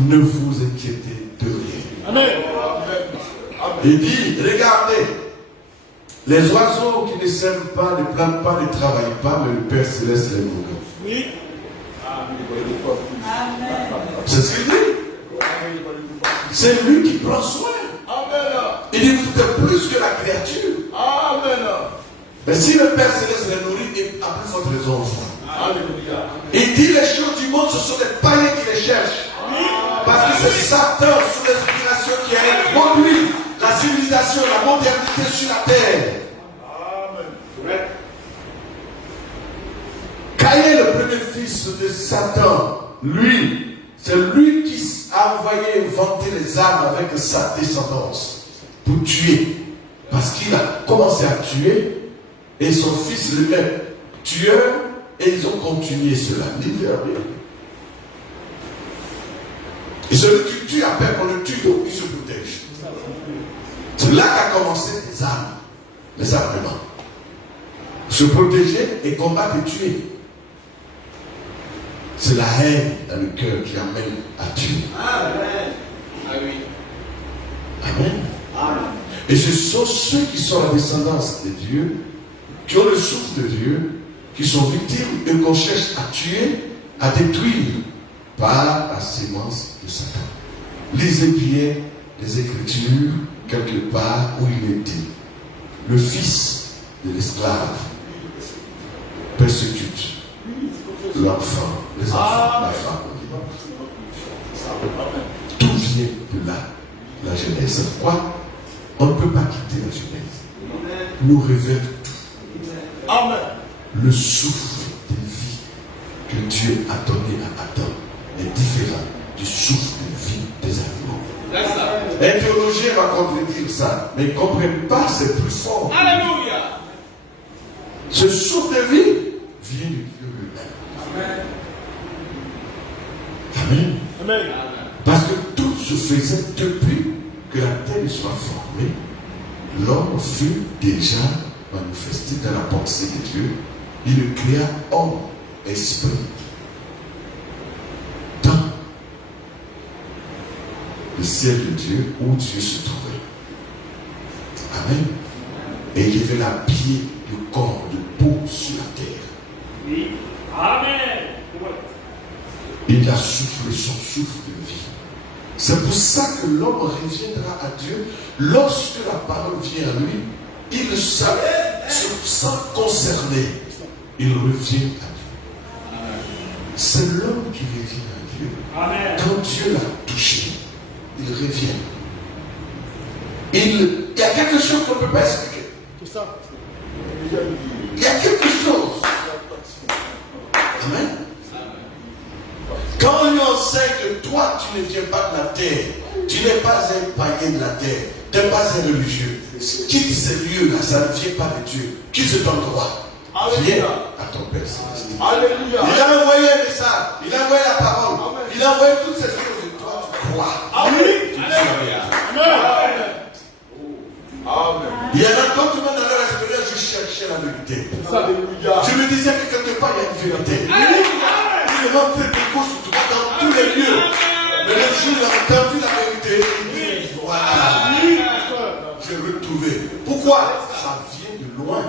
Ne vous inquiétez de rien. Amen. Il dit, regardez, Les oiseaux qui ne sèment pas, ne plantent pas, ne travaillent pas, mais le Père Céleste les nourrit. Oui. C'est ce qu'il dit. C'est lui qui prend soin. Il dit tout est plus que la créature. Mais si le Père Céleste les nourrit, il a plus forte raison. Il dit les choses du monde, ce sont les païens qui les cherchent. Parce que c'est Satan, sous l'inspiration, qui a introduit la civilisation, la modernité sur la terre. Caïn, le premier fils de Satan, lui, c'est lui qui a envoyé inventer les armes avec sa descendance pour tuer. Parce qu'il a commencé à tuer et son fils lui-même tueur et ils ont continué cela. Et celui qui tue après qu'on le tue, donc il se protège. C'est là qu'a commencé les armes, les armements. Se protéger et combattre et tuer. C'est la haine dans le cœur qui amène à tuer. Amen. Amen. Et ce sont ceux qui sont la descendance de Dieu, qui ont le souffle de Dieu, qui sont victimes et qu'on cherche à tuer, à détruire par la sémence de Satan. Lisez bien les Écritures quelque part où il est dit le fils de l'esclave persécute l'enfant, les enfants, la femme. Tout vient de là, la Genèse. C'est pourquoi on ne peut pas quitter la Genèse. Nous révèle tout. Amen. Le souffle de vie que Dieu a donné à Adam est différent du souffle de vie des animaux. Un théologien va contredire ça, mais ils ne comprennent pas, c'est plus fort. Alléluia. Ce souffle de vie vient de Dieu lui-même. Amen. Amen. Parce que tout se faisait depuis que la terre soit formée. L'homme fut déjà manifesté dans la pensée de Dieu. Il le créa homme, esprit, dans le ciel de Dieu où Dieu se trouvait. Amen. Et il avait l'habillé du corps de peau sur la terre. Oui. Amen. Il a soufflé son souffle de vie. C'est pour ça que l'homme reviendra à Dieu lorsque la parole vient à lui. Il se sent concerné. Il revient à Dieu. C'est l'homme qui revient à Dieu. Amen. Quand Dieu l'a touché, il revient. Il y a quelque chose qu'on ne peut pas expliquer. Il y a quelque chose. Amen. Quand on lui enseigne que toi, tu ne viens pas de la terre, tu n'es pas un païen de la terre, tu n'es pas un religieux, quitte ces lieux-là, ça ne vient pas de Dieu. Qui se t'endroit? Viens à ton Père Céleste. Alléluia. Il a envoyé un message, il a envoyé la parole, il a envoyé toutes ces choses et toi, tu crois. Amen. Amen. Il y en a d'autres dans leur expérience, je cherchais la vérité. Alléluia. Je me disais que quelque part, il y a une vérité. Il rentrait de gauche ou droite dans tous les lieux. Mais le jour où il a entendu la vérité, il dit, voilà, j'ai retrouvé. Pourquoi? Ça vient de loin.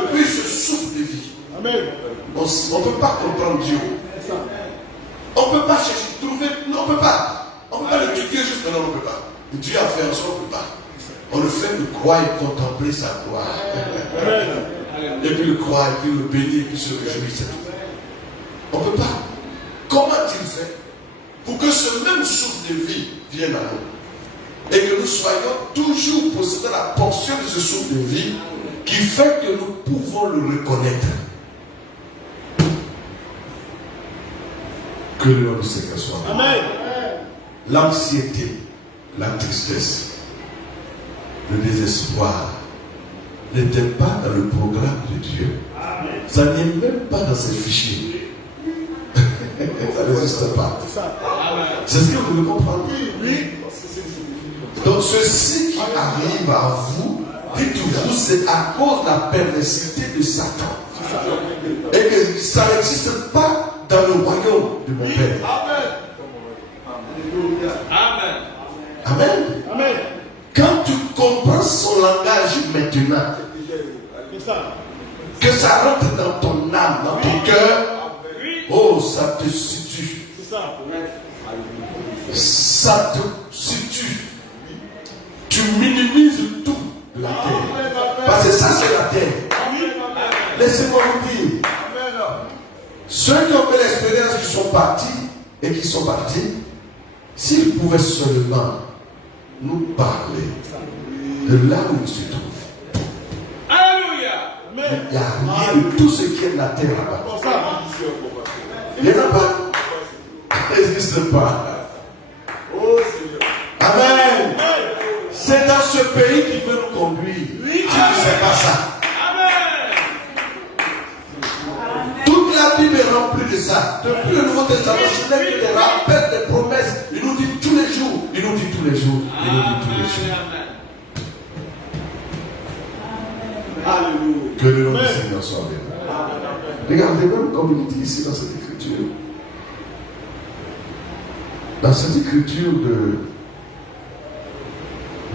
Depuis ce souffle de vie. Amen. On ne peut pas comprendre Dieu. On ne peut pas chercher, trouver, non, on ne peut pas. On ne peut pas l'étudier juste, non, on ne peut pas. Et Dieu a fait en sorte, on ne peut pas. On le fait de croire et contempler sa gloire. Et puis le croire, et puis le bénir, et puis se réjouir, c'est tout. On ne peut pas. Comment il fait pour que ce même souffle de vie vienne à nous et que nous soyons toujours possédant la portion de ce souffle de vie qui fait que nous pouvons le reconnaître? Que le nom du Seigneur soit béni. Amen. L'anxiété, la tristesse, le désespoir n'était pas dans le programme de Dieu. Ça n'est même pas dans ses fichiers. Ça n'existe pas. C'est ce que vous devez comprendre. Donc ceci qui arrive à vous, dites-vous, c'est à cause de la perversité de Satan. Et que ça n'existe pas dans le royaume de mon Père. Amen. Amen. Amen. Quand tu comprends son langage maintenant, Que ça rentre dans ton âme, dans ton cœur. Oh, ça te situe. Ça te situe. Tu minimises tout de la terre. Parce que ça, c'est la terre. Laissez-moi vous dire. Ceux qui ont fait l'expérience, qui sont partis et qui sont partis, s'ils pouvaient seulement nous parler de là où ils se trouvent. Alléluia. Il n'y a rien de tout ce qui est de la terre là-bas. Il n'y en a pas. Il n'existe pas. Amen. C'est dans ce pays qu'il veut nous conduire. Tu ne sais pas ça. Toute la Bible est remplie de ça. Depuis le Nouveau Testament, ce n'est que des rappels, des promesses. Il nous dit tous les jours. Il nous dit tous les jours. Il nous dit tous les jours. Que le nom du Seigneur soit béni. Regardez même comme il dit ici dans cette écriture. Dans cette écriture du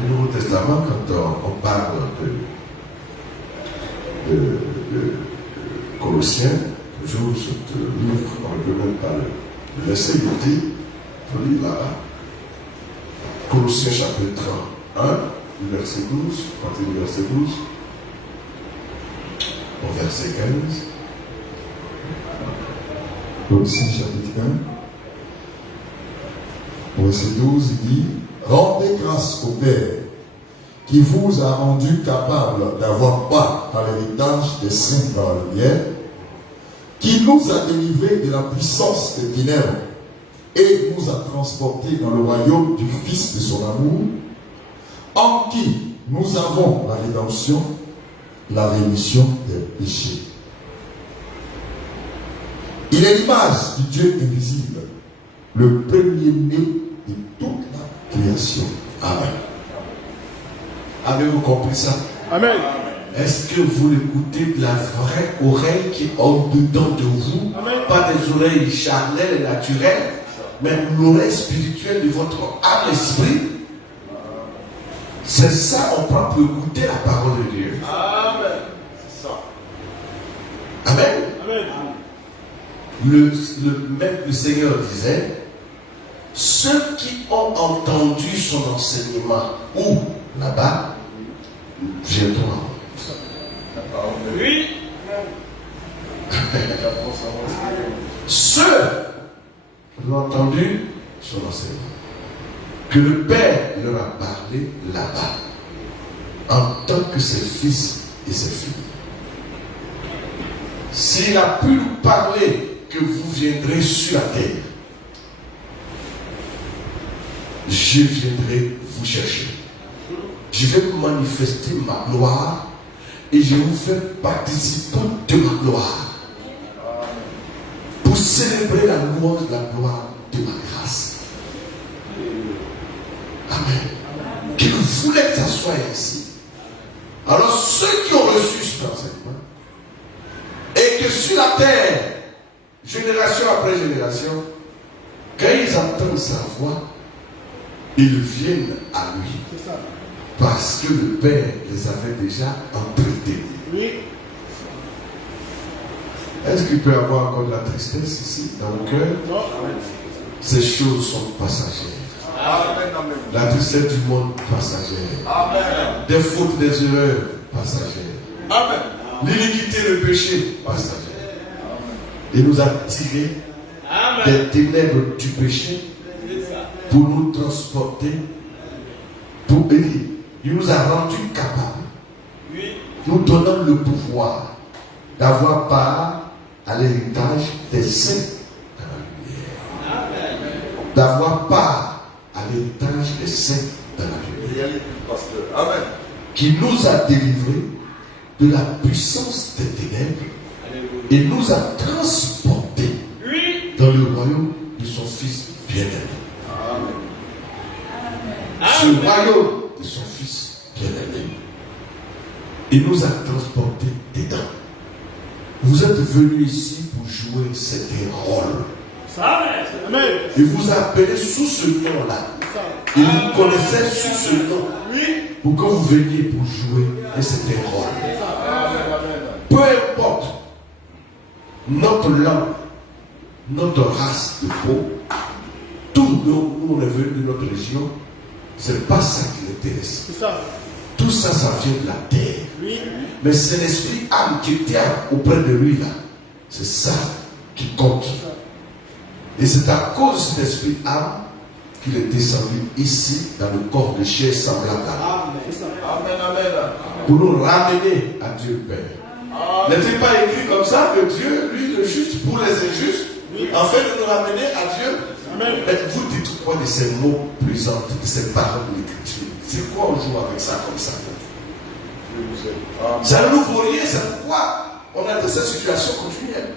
Nouveau Testament, quand on parle de Colossiens, toujours ce livre, on ne peut même pas le laisser, il dit, je lis là-bas, Colossiens chapitre 1, verset 12, à partir du verset 12, au verset 15. Colossiens chapitre 1, verset 12, il dit: rendez grâce au Père qui vous a rendu capable d'avoir part à l'héritage des saints dans la lumière, qui nous a délivrés de la puissance des ténèbres et nous a transportés dans le royaume du Fils de son amour, en qui nous avons la rédemption, la rémission des péchés. Il est l'image du Dieu invisible, le premier-né de toute la création. Amen. Avez-vous compris ça? Amen. Est-ce que vous l'écoutez de la vraie oreille qui est au-dedans de vous? Amen. Pas des oreilles charnelles et naturelles, mais l'oreille spirituelle de votre âme esprit. C'est ça, on prend pour écouter la parole de Dieu. Amen. C'est ça. Amen. Amen. Le Seigneur disait, ceux qui ont entendu son enseignement, ou là-bas, viendront à moi. Oui. Ceux qui ont entendu son enseignement, que le Père leur a parlé là-bas, en tant que ses fils et ses filles. S'il a pu nous parler que vous viendrez sur la terre, je viendrai vous chercher. Je vais manifester ma gloire et je vous fais participer de ma gloire pour célébrer la louange de la gloire de ma grâce. Amen. Qu'il voulait que ça soit ainsi. Alors ceux qui ont reçu cet enseignement et que sur la terre, génération après génération, quand ils entendent sa voix, ils viennent à lui. Parce que le Père les avait déjà empruntés. Oui. Est-ce qu'il peut y avoir encore de la tristesse ici, dans le cœur? Non. Ces choses sont passagères. Amen. Amen. La tristesse du monde passagère. Amen. Des fautes, des erreurs passagères. Amen. L'iniquité, le péché passagère. Il nous a tirés des ténèbres du péché pour nous transporter, pour bénir. Il nous a rendus capables, nous donnant le pouvoir d'avoir part à l'héritage des saints dans la lumière. D'avoir part à l'héritage des saints dans la lumière. Amen. Qui nous a délivrés de la puissance des ténèbres et nous a transportés dans le royaume de son Fils bien-aimé. Ce royaume de son Fils bien-aimé, il nous a transportés dedans. Vous êtes venus ici pour jouer certains rôles. Amen. Il vous a appelé sous ce nom-là. Il vous connaissait sous ce nom. Pour que vous veniez pour jouer un certain rôle. peu importe notre langue, notre race de peau, tout nous on est venu de notre région, c'est pas ça qui l'intéresse. C'est ça. Tout ça, ça vient de la terre. Oui. Mais c'est l'esprit âme qui était auprès de lui là. C'est ça qui compte. Et c'est à cause de cet esprit âme qu'il est descendu ici dans le corps de chair semblable à Amen, amen. pour nous ramener à Dieu Père. N'est-il pas écrit comme ça que Dieu, lui, le juste pour les injustes, en fait de nous ramener à Dieu? Amen. Mais vous dites quoi de ces mots puissants, de ces paroles de l'Écriture? C'est quoi on joue avec ça comme ça? Ça ne nous vaut rien, c'est pourquoi on a dans cette situation continuelle.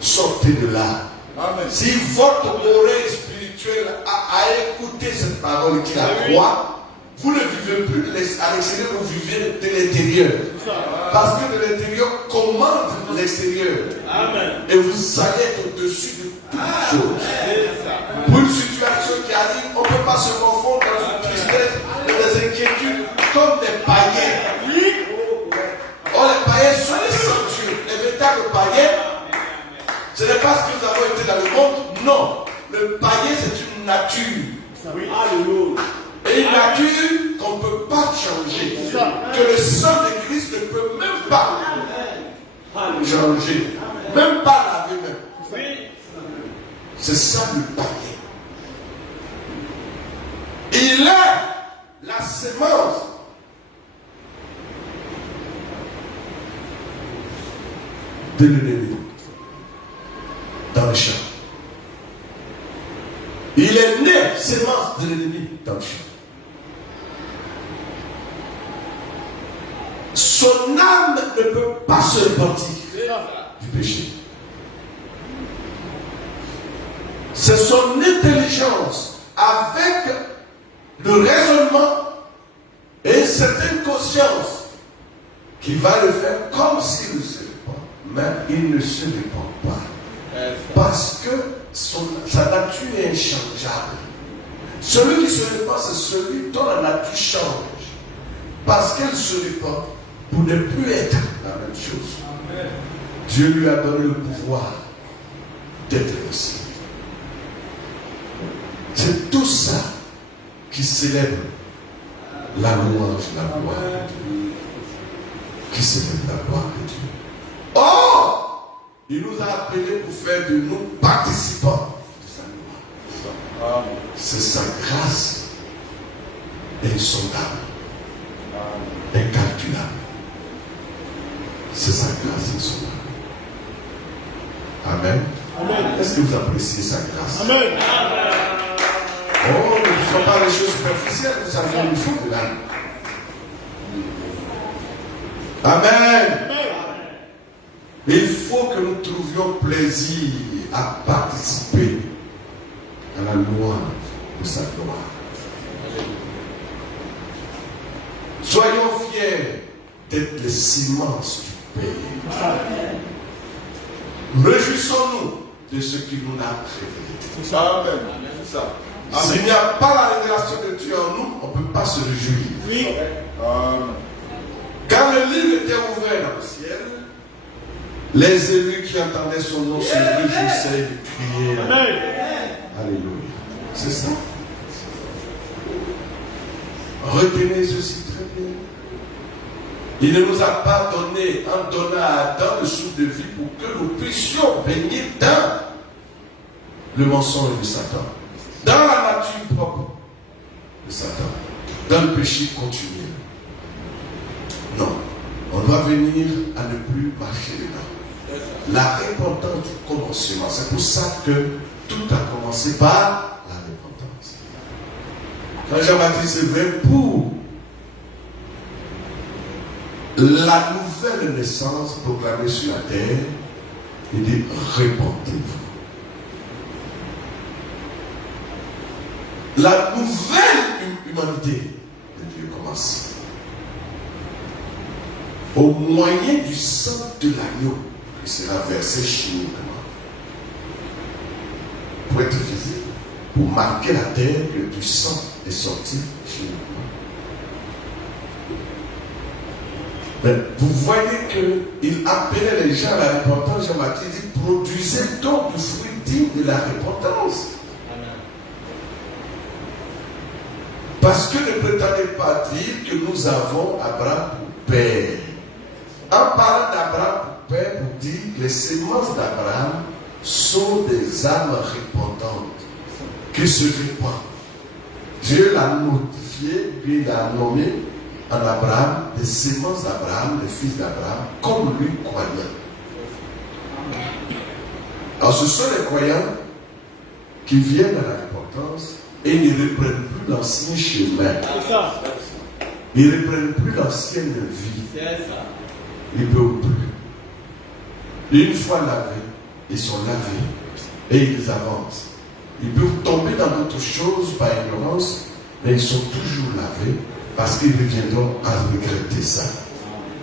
Sortez de là. Amen. Si votre oreille spirituelle a écouté cette parole qui la croit, vous ne vivez plus à l'extérieur, vous vivez de l'intérieur. Parce que de l'intérieur commande l'extérieur. Et vous allez être au-dessus de toutes choses. Pour une situation qui arrive, on ne peut pas se confondre dans une tristesse et des inquiétudes comme des païens. Oh, les païens sont les sans-dieux. Les véritables païens, ce n'est pas ce que nous avons été dans le monde. Non. Le païen, c'est une nature. Et une nature qu'on ne peut pas changer. Que le sang de Christ ne peut même pas changer. Même pas laver même. C'est ça le païen. Il est la sémence de l'ennemi dans le champ. Il est né sémence de l'ennemi dans le champ. Son âme ne peut pas se repentir du péché. C'est son intelligence avec le raisonnement et une certaine conscience qui va le faire comme s'il se répand. Mais il ne se répand pas. Parce que sa nature est inchangeable. Celui qui se répand, c'est celui dont la nature change. Parce qu'elle se répand pour ne plus être la même chose. Dieu lui a donné le pouvoir d'être ainsi. C'est tout ça qui célèbre la louange, la gloire de Dieu. Qui célèbre la gloire de Dieu. Oh! Il nous a appelés pour faire de nous participants de sa gloire. C'est sa grâce insondable, incalculable. C'est sa grâce insondable. Amen. Amen. Est-ce que vous appréciez sa grâce? Amen. Oh, ne sont pas les choses superficielles, nous savons, il faut de l'âme. Amen. Il faut que nous trouvions plaisir à participer à la louange de sa gloire. Soyons fiers d'être les semences du pays. Réjouissons-nous de ce qu'il nous a révélé. Amen. S'il n'y a pas la révélation de Dieu en nous, on ne peut pas se réjouir. Oui. Quand le livre était ouvert dans le ciel, les élus qui entendaient son nom se réjouissaient et criaient. Amen. Alléluia. C'est ça. Retenez ceci très bien. Il ne nous a pas donné, en donnant à Adam le souffle de vie pour que nous puissions baigner dans le mensonge de Satan, dans la nature propre de Satan, dans le péché continuel. Non, on doit venir à ne plus marcher dedans. La repentance du commencement, c'est pour ça que tout a commencé par la repentance. Quand Jean-Baptiste est venu pour la nouvelle naissance proclamée sur la terre, il dit repentez-vous. La nouvelle humanité de Dieu commence. Au moyen du sang de l'agneau qui sera versé chimiquement pour être visible, pour marquer la terre que du sang est sorti chimiquement. Mais vous voyez qu'il appelait les gens à la repentance. Jean-Baptiste dit, produisez donc du fruit digne de la repentance. Parce que ne prétendez pas dire que nous avons Abraham pour père. En parlant d'Abraham pour père, vous dites que les semences d'Abraham sont des âmes repentantes qui se répandent. Dieu l'a notifié, puis il a nommé en Abraham des semences d'Abraham, des fils d'Abraham, comme lui croyant. Alors ce sont les croyants qui viennent à la repentance et ils ne reprennent plus l'ancien chemin. Ils ne reprennent plus l'ancienne vie. Ils ne peuvent plus. Une fois lavés, ils sont lavés et ils avancent. Ils peuvent tomber dans d'autres choses par ignorance, mais ils sont toujours lavés parce qu'ils reviendront à regretter ça.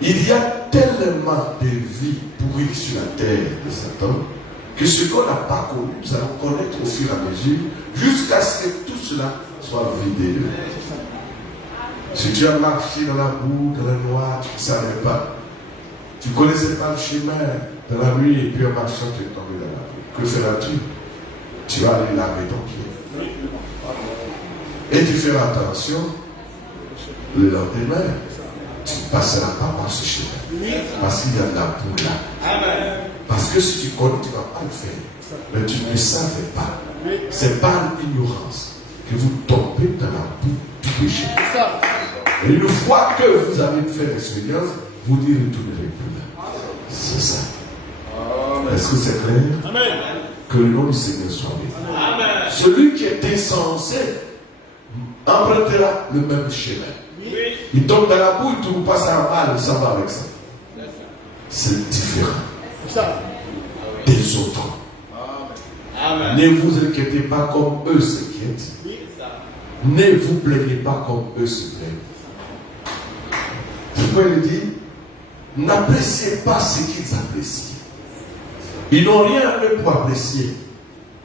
Il y a tellement de vies pourries sur la terre de Satan que ce qu'on n'a pas connu, nous allons connaître au fur et à mesure jusqu'à ce que tout cela soit vidé. Si tu as marché dans la boue, dans le noir, tu ne savais pas, tu ne connaissais pas le chemin de la nuit et puis en marchant tu es tombé dans la boue. Que feras-tu? Tu vas aller laver ton pied. Et tu feras attention, le lendemain, tu ne passeras pas par ce chemin. Parce qu'il y a de la boue là. Amen. Parce que si tu connais, tu ne vas pas le faire. Mais tu ne savais pas. C'est par l'ignorance que vous tombez dans la boue du péché. Et une fois que vous avez fait l'expérience, vous n'y retournerez plus là. C'est ça. Est-ce que c'est clair? Amen. Que le nom du Seigneur soit béni. Amen. Celui qui est insensé empruntera le même chemin. Oui. Il tombe dans la boue, il ne trouve pas ça mal, il s'en va avec ça. C'est différent des autres. Amen. Ne vous inquiétez pas comme eux s'inquiètent. Ne vous plaignez pas comme eux se plaignent. C'est pourquoi il dit, n'appréciez pas ce qu'ils apprécient. Ils n'ont rien à eux pour apprécier.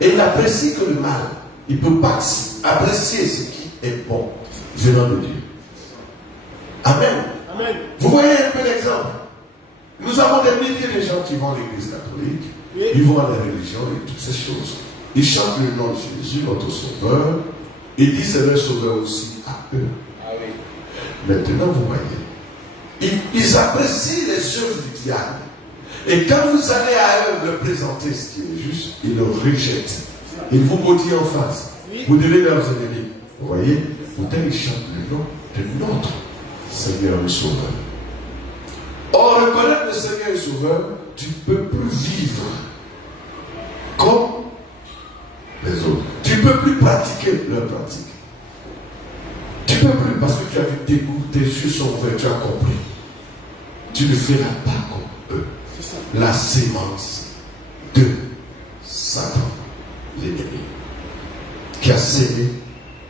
Et ils n'apprécient que le mal. Ils ne peuvent pas apprécier ce qui est bon venant de Dieu. Amen. Amen. Vous voyez un peu l'exemple. Nous avons des milliers de gens qui vont à l'église catholique. Ils vont à la religion et toutes ces choses. Ils chantent le nom de Jésus, notre Sauveur. Ils disent c'est leur Sauveur aussi à eux. Maintenant, vous voyez, ils apprécient les œuvres du diable. Et quand vous allez à eux leur présenter ce qui est juste, ils le rejettent. Ils vous maudissent en face. Vous devez leurs ennemis. Vous voyez, pourtant ils chantent le nom de notre Seigneur et Sauveur. Or, reconnaître le Seigneur et Sauveur, tu ne peux plus vivre comme les autres. Tu ne peux plus pratiquer leur pratique. Tu ne peux plus parce que tu as vu tes goûts, tes yeux sont ouverts, tu as compris. Tu ne feras pas comme eux. La sémence de Satan, l'ennemi, qui a sémé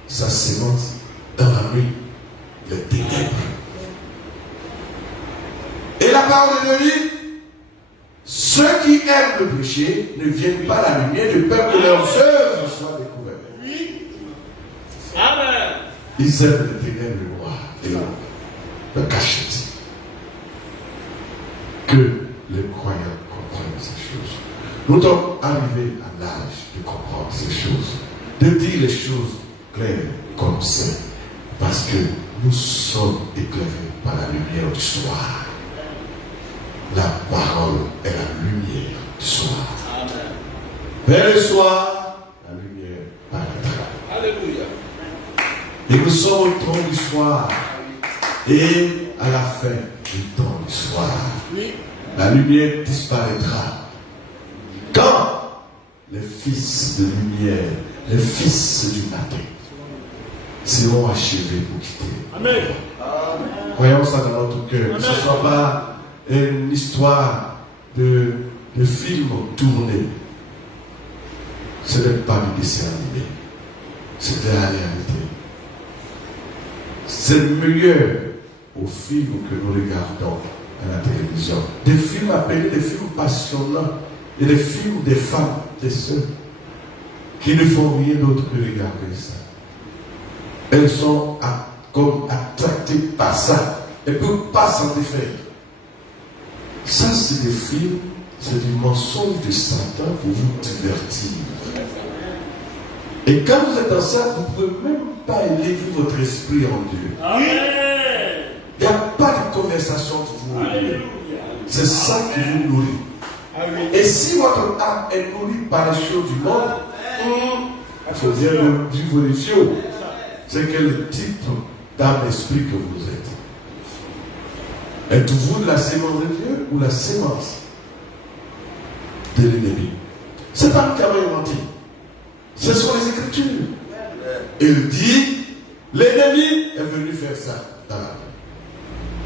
sa sémence dans la nuit, les ténèbres. Et la parole de Dieu dit, ceux qui aiment le péché ne viennent pas à la lumière de peur que leurs œuvres soient découvertes. Oui. Amen. Ils aiment le ténèbres, le noir et le cachette. Que les croyants comprennent ces choses. Nous sommes arrivés à l'âge de comprendre ces choses, de dire les choses claires comme c'est, parce que nous sommes éclairés par la lumière du soir. La parole est la lumière du soir. Amen. Vers le soir, la lumière paraîtra. Alléluia. Et nous sommes au temps du soir. Et à la fin du temps du soir, Oui. la lumière disparaîtra. Quand les fils de lumière, les fils du matin, seront achevés pour quitter. Amen. Croyons ça dans notre cœur. Que ce ne soit pas une histoire de film tourné. Ce n'est pas du dessin animé. C'est de la réalité. C'est meilleur aux films que nous regardons à la télévision. Des films appelés des films passionnants. Et des films des femmes, des sœurs, qui ne font rien d'autre que regarder ça. Elles sont comme attractées par ça. Elles ne peuvent pas s'en défaire. Ça, c'est des films, c'est du mensonge de Satan pour vous divertir. Et quand vous êtes dans ça, vous ne pouvez même pas élever votre esprit en Dieu. Amen. Il n'y a pas de conversation entre vous et Dieu. C'est ça qui vous nourrit. Amen. Et si votre âme est nourrie par les choses du monde, il faut bien vivre les cieux. C'est quel type d'âme d'esprit que vous êtes. Êtes-vous de la sémence de Dieu ou la sémence de l'ennemi? C'est pas nous qui avons inventé. Ce sont les Écritures. Il dit, l'ennemi est venu faire ça dans la vie.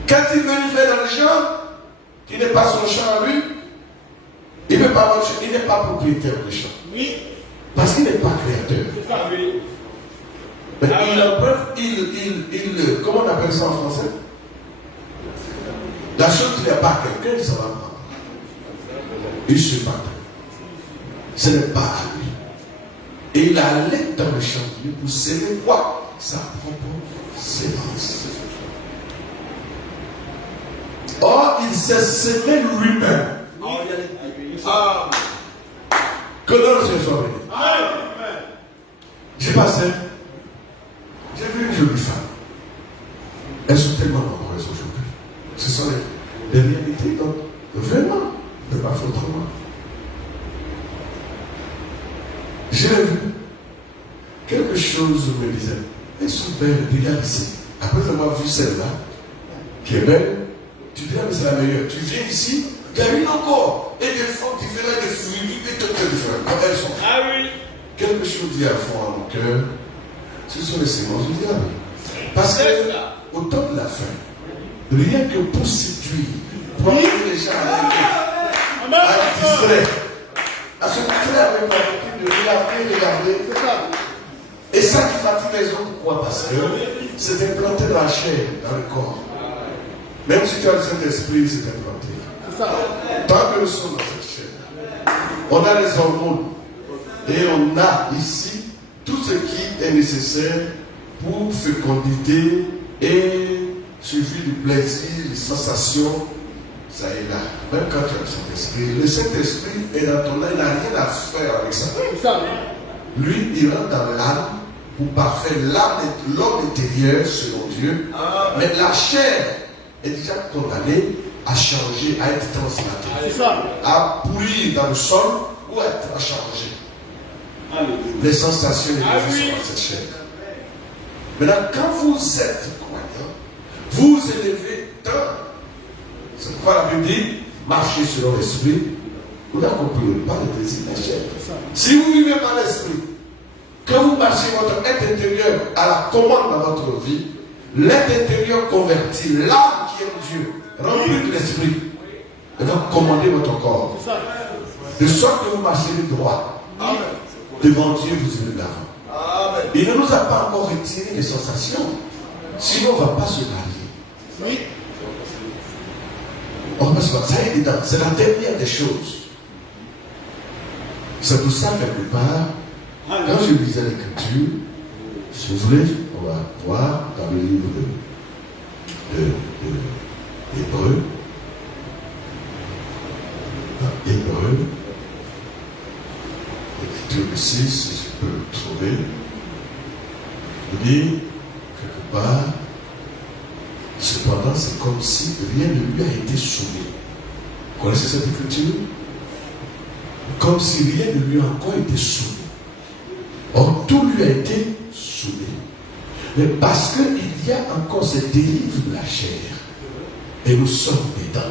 Quand il est venu faire dans le champ, qui n'est pas son champ à lui, il ne peut pas avoir le champ, il n'est pas propriétaire du champ. Oui. Parce qu'il n'est pas créateur. C'est ça, oui. Mais comment on appelle ça en français? La chose qu'il n'y a pas quelqu'un, ça va prendre. Il se bat. Ce n'est pas à lui. Et il allait dans le champ de Dieu pour s'aimer quoi? Sa propre sémence. Or, il s'est sémé lui-même. Ah. Que l'on se soit béni. Amen. J'ai passé. J'ai vu une jolie femme. Elles sont tellement nombreuses aujourd'hui. Ce sont les réalités. Donc, vraiment, ne pas faire autrement. J'ai vu. Quelque chose me disait. Elles sont belles. Regarde ici. Après avoir vu celle-là, qui est belle, tu dis, mais c'est la meilleure. Tu viens ici, il y a une encore. Et des formes différentes, des fruits, des trucs différents. Comme elles sont. Ah oui. Quelque chose dit à fond à mon cœur, ce sont les sémences du diable. Parce que, au temps de la fin, rien que pour séduire, pour amener les gens à être distraits, à se distraire avec la routine de regarder. Et ça qui fatigue les autres, pourquoi? Parce que c'est implanté dans la chair, dans le corps. Même si tu as le Saint-Esprit, c'est implanté. Tant que nous sommes dans cette chair, on a les hormones. Et on a ici tout ce qui est nécessaire pour fécondité et suivi du plaisir, des sensations, ça est là. Même quand tu as le Saint-Esprit, le Saint-Esprit est dans ton âme, il n'a rien à faire avec ça. Lui, il rentre dans l'âme pour parfaire l'homme intérieur selon Dieu. Mais la chair est déjà condamnée à changer, à être translatée, à pourrir dans le sol ou à changer. Les sensations et les choses dans cette chair. Maintenant, quand vous êtes croyant, vous élevez dans. C'est quoi la Bible dit? Marchez selon l'esprit. Vous n'accomplirez pas les plaisirs de la chair. Si vous vivez par l'esprit, que vous marchez votre être intérieur à la commande dans votre vie, l'être intérieur converti, l'âme qui aime Dieu, remplie de l'esprit, elle va commander votre corps. De sorte que vous marcherez droit. Amen. Devant Dieu, vous irez d'avant. Amen. Il ne nous a pas encore retiré les sensations. Sinon, on ne va pas se marier. Oui. On va se marier. Ça y est dedans. C'est la dernière des choses. C'est pour ça, quelque part, quand je lisais l'Écriture, si vous voulez, on va voir dans le livre d'Hébreux. Dans Hébreux, L'Écriture 6, si je peux le trouver, il dit, quelque part, cependant, c'est comme si rien ne lui a été soumis. Vous connaissez cette Écriture? Comme si rien ne lui a encore été soumis. Or, tout lui a été soumis. Mais parce qu'il y a encore cette dérive de la chair, et nous sommes dedans.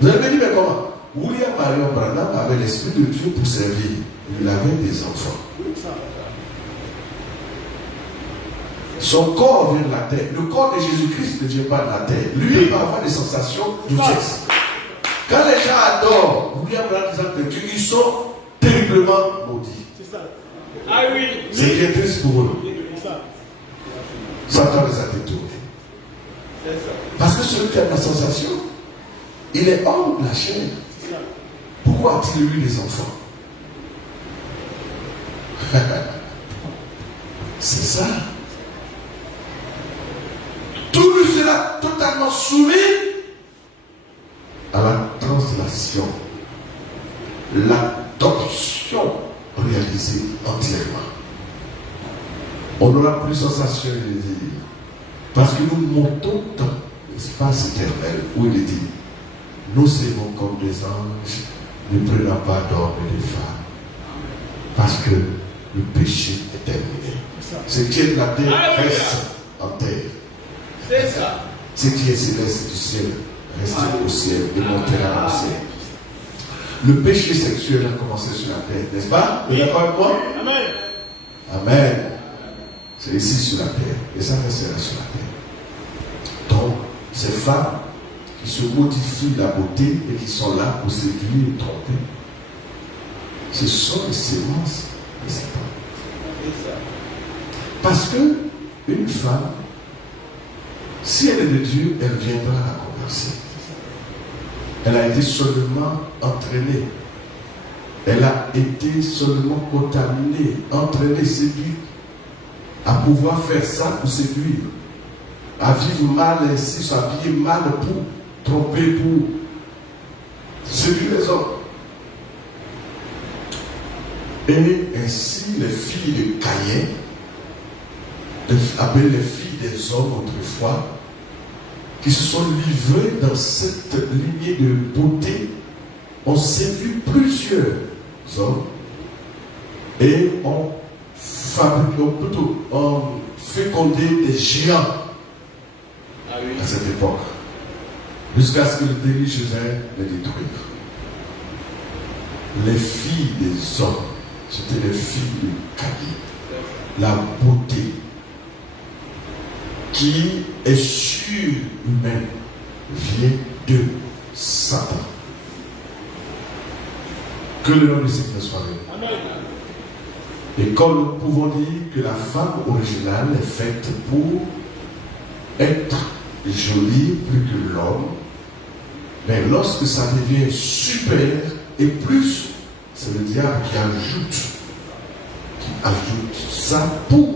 Vous avez dit, mais comment? William Marion Branham avait l'Esprit de Dieu pour servir. Il avait des enfants. Son corps vient de la terre. Le corps de Jésus-Christ ne vient pas de la terre. Lui, il va avoir des sensations du sexe. Quand les gens adorent William Branham de Dieu, ils sont terriblement maudits. Ah oui. C'est qui est triste pour eux. Satan les a détournés. Parce que celui qui a la sensation, il est hors de la chair. Pourquoi a-t-il eu des enfants? C'est ça. Tout lui sera totalement soumis à la l'acceptation, l'adoption réalisée entièrement. On n'aura plus sensation de dire, parce que nous montons dans l'espace éternel où il est dit, nous serons comme des anges, ne prenons pas d'hommes et de femmes, parce que le péché est terminé. Ce qui est de la terre reste en terre. C'est ça. Ce qui est céleste du ciel reste au ciel et montera au ciel. Le péché sexuel a commencé sur la terre, n'est-ce pas? Vous êtes d'accord avec moi? Amen. Amen. C'est ici sur la terre et ça restera sur la terre. Donc, ces femmes qui se modifient la beauté et qui sont là pour séduire et tromper, ce sont les sémences de Satan. Parce que une femme, si elle est de Dieu, elle viendra la converser. Elle a été seulement entraînée. Elle a été seulement contaminée, entraînée, séduite, à pouvoir faire ça pour séduire, à vivre mal ainsi, s'habiller mal pour tromper, pour séduire les hommes. Et ainsi, les filles de Caïn, appelées les filles des hommes autrefois, qui se sont livrées dans cette lignée de beauté, ont séduit plusieurs hommes et ont fabriqué, ont fécondé des géants à cette époque, jusqu'à ce que le déluge vienne les détruire. Les filles des hommes, c'était les filles de Caïn. La beauté qui est surhumaine vient de Satan. Que le nom de Seigneur soit béni. Et comme nous pouvons dire que la femme originale est faite pour être jolie plus que l'homme, mais lorsque ça devient super et plus, c'est le diable qui ajoute ça pour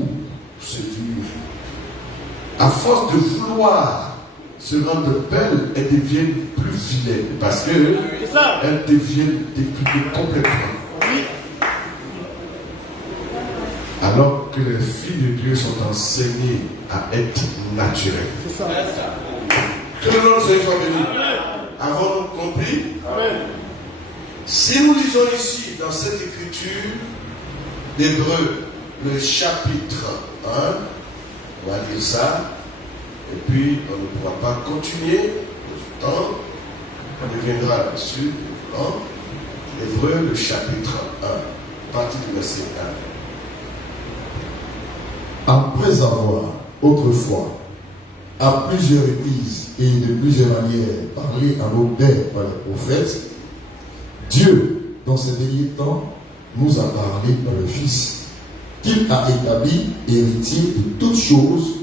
séduire. À force de vouloir se rendre belle, elles deviennent plus vilaines parce qu'elles deviennent dépliquées complètement. Alors que les filles de Dieu sont enseignées à être naturelles. C'est ça. Que le nom de Dieu soit béni. Avons-nous compris? Amen. Si nous lisons ici, dans cette écriture d'Hébreux, le chapitre 1, on va lire ça, et puis on ne pourra pas continuer le temps, on reviendra là-dessus. Hébreux, le chapitre 1, partie du verset 1. Après avoir autrefois, à plusieurs reprises et de plusieurs manières, parlé à nos pères par les prophètes, Dieu, dans ces derniers temps, nous a parlé par le Fils, qu'il a établi héritier de toutes choses,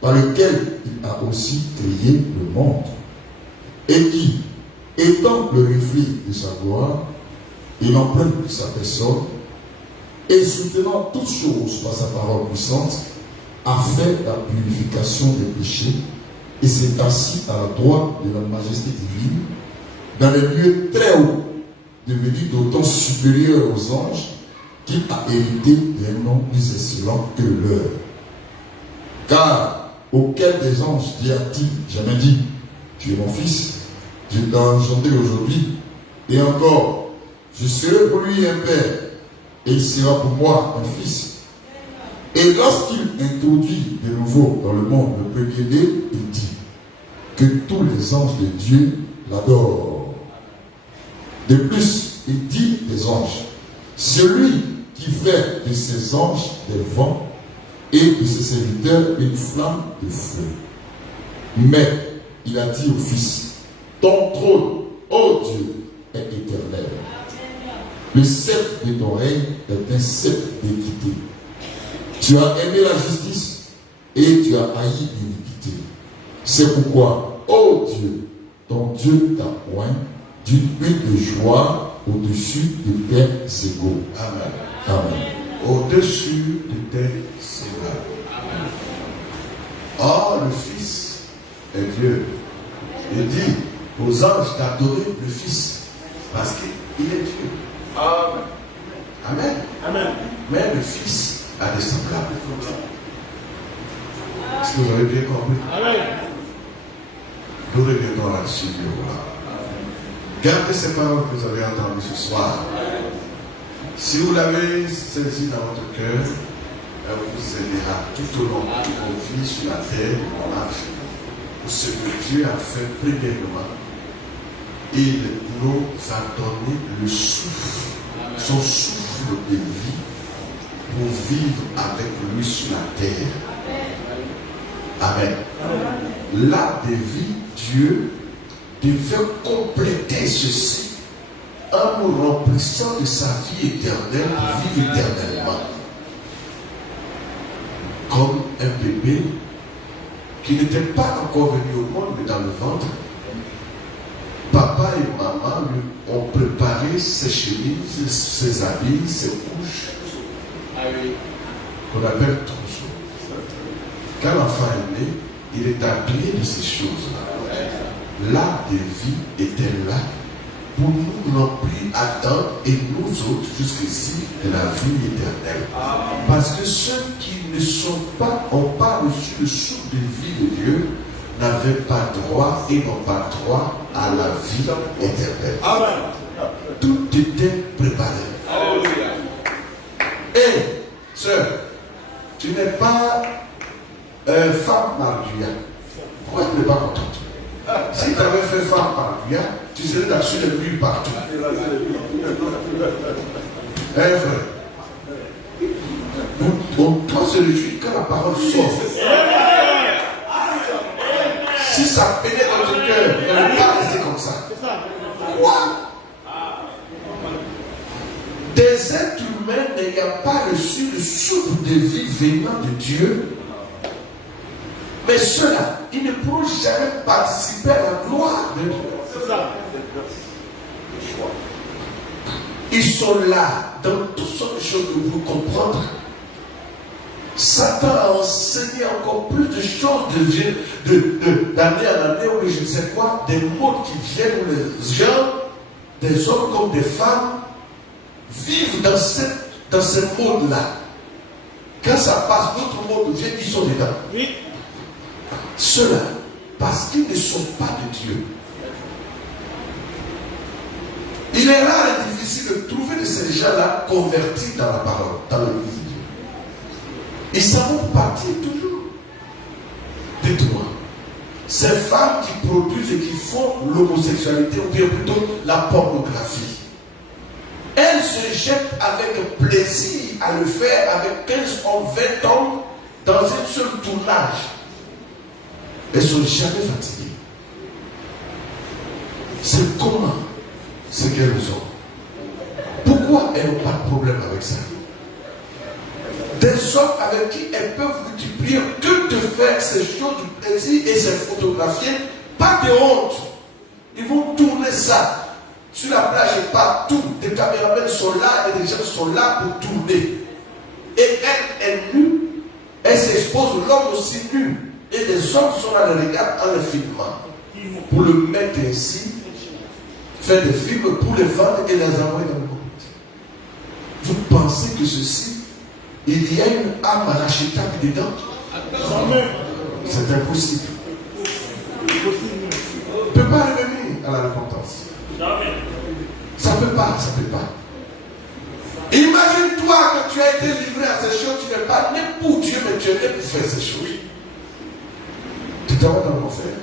par lesquelles il a aussi créé le monde, et qui, étant le reflet de sa gloire et l'empreinte de sa personne, et soutenant toutes choses par sa parole puissante, a fait la purification des péchés et s'est assis à la droite de la majesté divine, dans les lieux très hauts, devenu d'autant supérieur aux anges, qu'il a hérité d'un nom plus excellent que le leur. Car auquel des anges Dieu a-t-il jamais dit, tu es mon fils, je t'ai engendré aujourd'hui, et encore, je serai pour lui un père, et il sera pour moi un fils. Et lorsqu'il introduit de nouveau dans le monde le premier-né, il dit que tous les anges de Dieu l'adorent. De plus, il dit des anges, celui qui fait de ses anges des vents et de ses serviteurs une flamme de feu. Mais il a dit au Fils, ton trône, ô Dieu, est éternel. Le sceptre de ton règne est un sceptre d'équité. Tu as aimé la justice et tu as haï l'iniquité. C'est pourquoi, ô Dieu, ton Dieu t'a oint d'une huile de joie au-dessus de tes égaux. Amen. Amen. Au-dessus de tes égaux. Or, le Fils est Dieu. Il dit, aux anges d'adorer le Fils, parce qu'il est Dieu. Amen. Amen. Amen. Mais le Fils a des semblables. Est-ce que vous avez bien compris? Amen. Nous reviendrons là-dessus, Dieu. Voilà. Gardez ces paroles que vous avez entendues ce soir. Si vous l'avez saisi dans votre cœur, elle vous aidera tout au long de vos vies sur la terre, en marche, pour ce que Dieu a fait premièrement. Il nous a donné le souffle, son souffle de vie, pour vivre avec lui sur la terre. Amen. Là de vie, Dieu devait compléter ceci en nous remplissant de sa vie éternelle pour vivre éternellement. Comme un bébé qui n'était pas encore venu au monde, mais dans le ventre, papa et maman lui ont préparé ses chemises, ses habits, ses couches, qu'on appelle trousseau. Quand l'enfant est né, il est habillé de ces choses-là. L'art de vie était là pour nous remplir à temps et nous autres jusqu'ici de la vie éternelle. Parce que ceux qui n'ont pas reçu le souffle de vie de Dieu n'avaient pas droit et n'ont pas droit à la vie éternelle. Tout était préparé. Et, sœur, tu n'es pas femme mariée. Pourquoi tu n'es pas contente? Si tu avais fait femme mariée, tu serais dans les murs partout. Un frère. On doit se réjouir quand la parole sort. Si ça pénètre dans ton cœur, ne pas rester comme ça. Quoi? Des êtres humains n'ayant pas reçu le souffle de vie venant de Dieu, mais ceux-là, ils ne pourront jamais participer à la gloire de Dieu. Ils sont là dans toutes sortes de choses que vous comprendre. Satan a enseigné encore plus de choses d'année en année, ou je ne sais quoi, des mots qui viennent où les gens, des hommes comme des femmes, vivent dans ce monde-là. Quand ça passe, d'autres mondes viennent, ils sont dedans. Oui. Ceux-là, parce qu'ils ne sont pas de Dieu. Il est rare et difficile de trouver de ces gens-là convertis dans la parole, dans l'église de Dieu. Ils s'en vont partir toujours. Dites-moi, ces femmes qui produisent et qui font l'homosexualité, ou bien plutôt la pornographie, elles se jettent avec plaisir à le faire avec 15 hommes, 20 hommes dans un seul tournage. Elles ne sont jamais fatiguées. C'est comment ce qu'elles ont. Pourquoi elles n'ont pas de problème avec ça? Des hommes avec qui elles peuvent multiplier que de faire ces choses du plaisir et se photographier, pas de honte. Ils vont tourner ça. Sur la plage et partout, des caméramans sont là et des gens sont là pour tourner. Et elle est nue, elle s'expose, l'homme aussi nu. Et les hommes sont là, les regardent en le filmant. Pour le mettre ainsi, faire des films pour les vendre et les envoyer dans le monde. Vous pensez que ceci, il y a une âme rachetable dedans? C'est impossible. On ne peut pas revenir à la repentance. Ça ne peut pas, ça ne peut pas. Imagine-toi que tu as été livré à ces choses, tu n'es pas né pour Dieu, mais tu es né pour faire ces choses. Tu t'en vas dans l'enfer.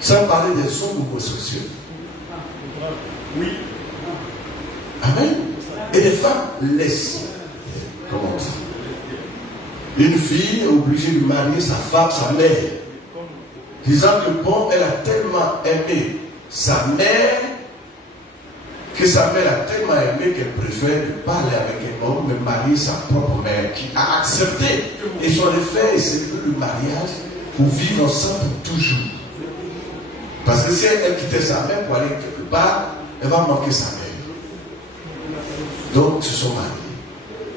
Sans parler des hommes homosexuels. Oui. Amen. Et les femmes laissent. Comment on dit? Une fille est obligée de marier sa femme, sa mère. Disant que bon, elle a tellement aimé sa mère, que sa mère a tellement aimé qu'elle préfère ne pas aller avec un homme, mais marier sa propre mère, qui a accepté. Et son effet, c'est le mariage pour vivre ensemble pour toujours. Parce que si elle quittait sa mère pour aller quelque part, elle va manquer sa mère. Donc, ils se sont mariés.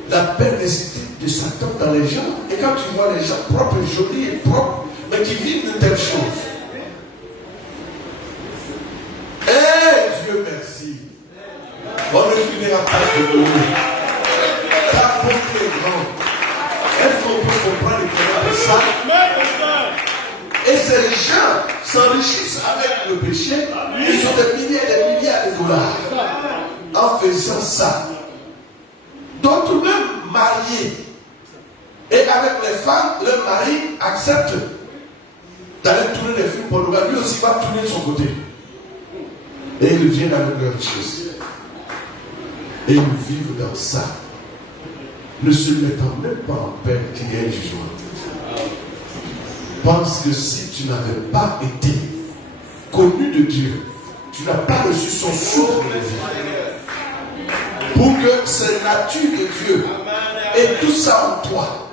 La perversité de Satan dans les gens, et quand tu vois les gens propres et jolis et propres, mais qui vivent de telles choses. Eh Dieu merci. On ne finira pas de louer. Ta bonté est grande. Est-ce qu'on peut comprendre les de ça? Et ces gens s'enrichissent avec le péché. Ils ont des milliers et des milliards de dollars en faisant ça. D'autres même mariés. Et avec les femmes, le mari accepte d'aller tourner les films pornographiques. Lui aussi va tourner de son côté. Et ils viennent avec leur richesse. Et ils vivent dans ça. Ne se mettant même pas en paix qu'il y ait un jugement. Pense que si tu n'avais pas été connu de Dieu, tu n'as pas reçu son souffle de vie. Pour que cette nature de Dieu et tout ça en toi,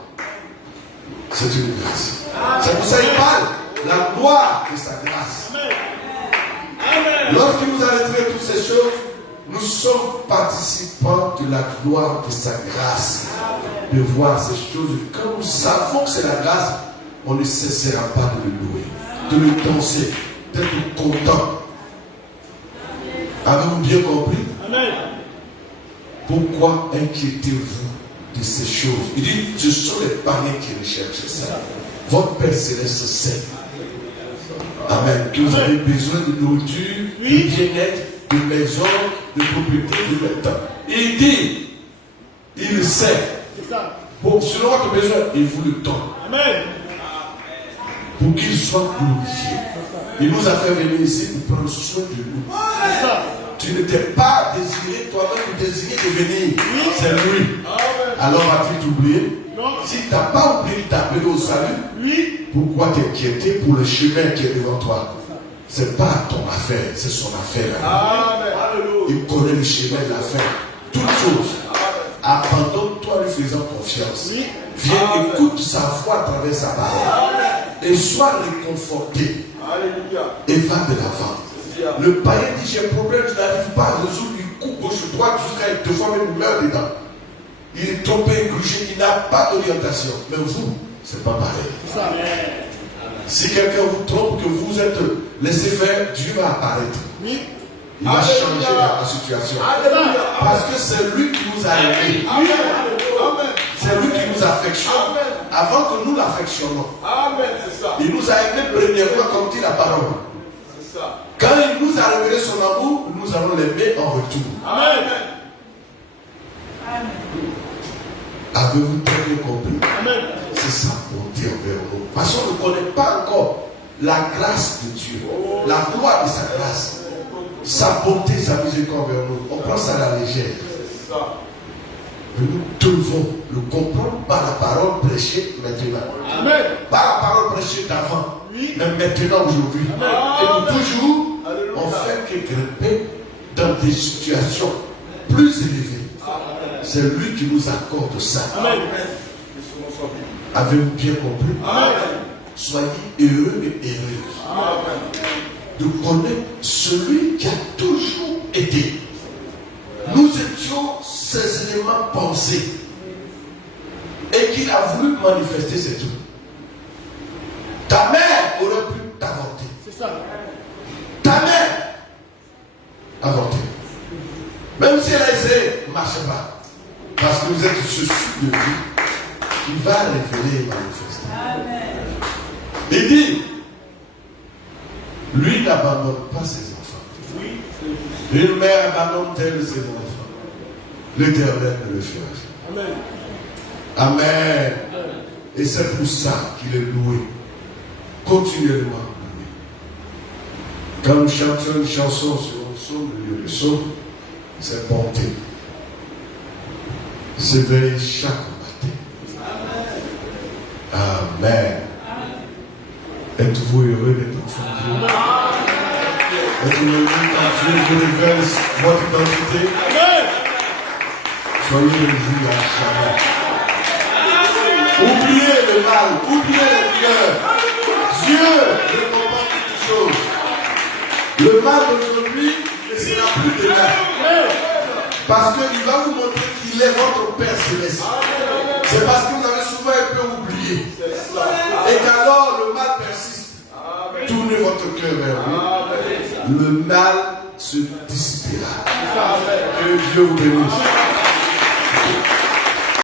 c'est une grâce. C'est pour ça qu'il parle la gloire de sa grâce. Lorsqu'il nous a retiré toutes ces choses, nous sommes participants de la gloire de sa grâce. De voir ces choses. Quand nous savons que c'est la grâce, on ne cessera pas de le louer, de le danser, d'être content. Avez-vous bien compris? Amen. Pourquoi inquiétez-vous de ces choses? Il dit, ce sont les païens qui recherchent ça. Votre Père Céleste sait. Amen. Que vous avez besoin de nourriture, de bien-être, de maison, de propriété, de maintenant. Il dit, il le sait. Pour selon votre besoin, il vous le donne. Amen. Pour qu'il soit glorifié. Il nous a fait venir ici pour prendre soin de nous. Tu ne t'es pas désiré toi-même désiré de venir. C'est lui. Alors va-t-il t'oublier? Si tu n'as pas oublié de t'appeler au salut, pourquoi t'inquiéter pour le chemin qui est devant toi? Ce n'est pas ton affaire, c'est son affaire. Il connaît le chemin de l'affaire. Toutes choses. Abandonne-toi lui faisant confiance. Viens, écoute sa voix à travers sa parole. Et sois réconforté. Et va de l'avant. Le païen dit, j'ai un problème, je n'arrive pas à résoudre. Il coupe gauche-droite jusqu'à deux fois même il meurt dedans. Il est trompé, grugé, il n'a pas d'orientation. Mais vous, c'est pas pareil. Si quelqu'un vous trompe, que vous êtes laissé faire, Dieu va apparaître. Il va changer la situation. Parce que c'est lui qui nous a aimés. C'est lui qui nous affectionne. Avant que nous l'affectionnons. Il nous a aimés premièrement comme dit la parole. Quand il nous a révélé son amour, nous allons l'aimer en retour. Avez-vous très bien compris? C'est sa bonté envers nous. Parce qu'on ne connaît pas encore la grâce de Dieu, la gloire de sa grâce. Sa bonté, sa miséricorde envers nous. On prend ça à la légère. Mais nous devons le comprendre par la parole prêchée maintenant. Amen. Par la parole prêchée d'avant. Mais maintenant, aujourd'hui. Et nous toujours, on fait que grimper dans des situations plus élevées. C'est lui qui nous accorde ça. Amen. Avez-vous bien compris? Amen. Soyez heureux et heureux de connaître celui qui a toujours aidé. Nous étions ces éléments pensés et qu'il a voulu manifester, c'est tout. Ta mère aurait pu t'avorter. C'est ça. Ta mère avorté. Même si elle a essayé, ne marche pas. Parce que vous êtes ce souffle de vie qui va révéler et manifester. Amen. Il dit, lui n'abandonne pas ses enfants. Une mère abandonne-t-elle ses enfants? L'Éternel ne le fera jamais. Amen. Amen. Et c'est pour ça qu'il est loué. Continuellement loué. Quand nous chantions une chanson sur le psaume, le lieu de psaume, c'est bonté. S'éveiller chaque matin. Amen. Êtes-vous heureux d'être enfant de Dieu? Êtes-vous heureux quand Dieu vous révèle votre identité? Soyez réjouis à jamais. Oubliez le mal, oubliez le cœur. Dieu récompense toutes choses. Le mal d'aujourd'hui ne sera plus demain. Parce qu'il va vous montrer qu'il est votre Père Céleste. C'est parce que vous avez souvent un peu oublié. Et qu'alors le mal persiste. tournez votre cœur vers lui, le mal se dissipera. Que Dieu vous bénisse.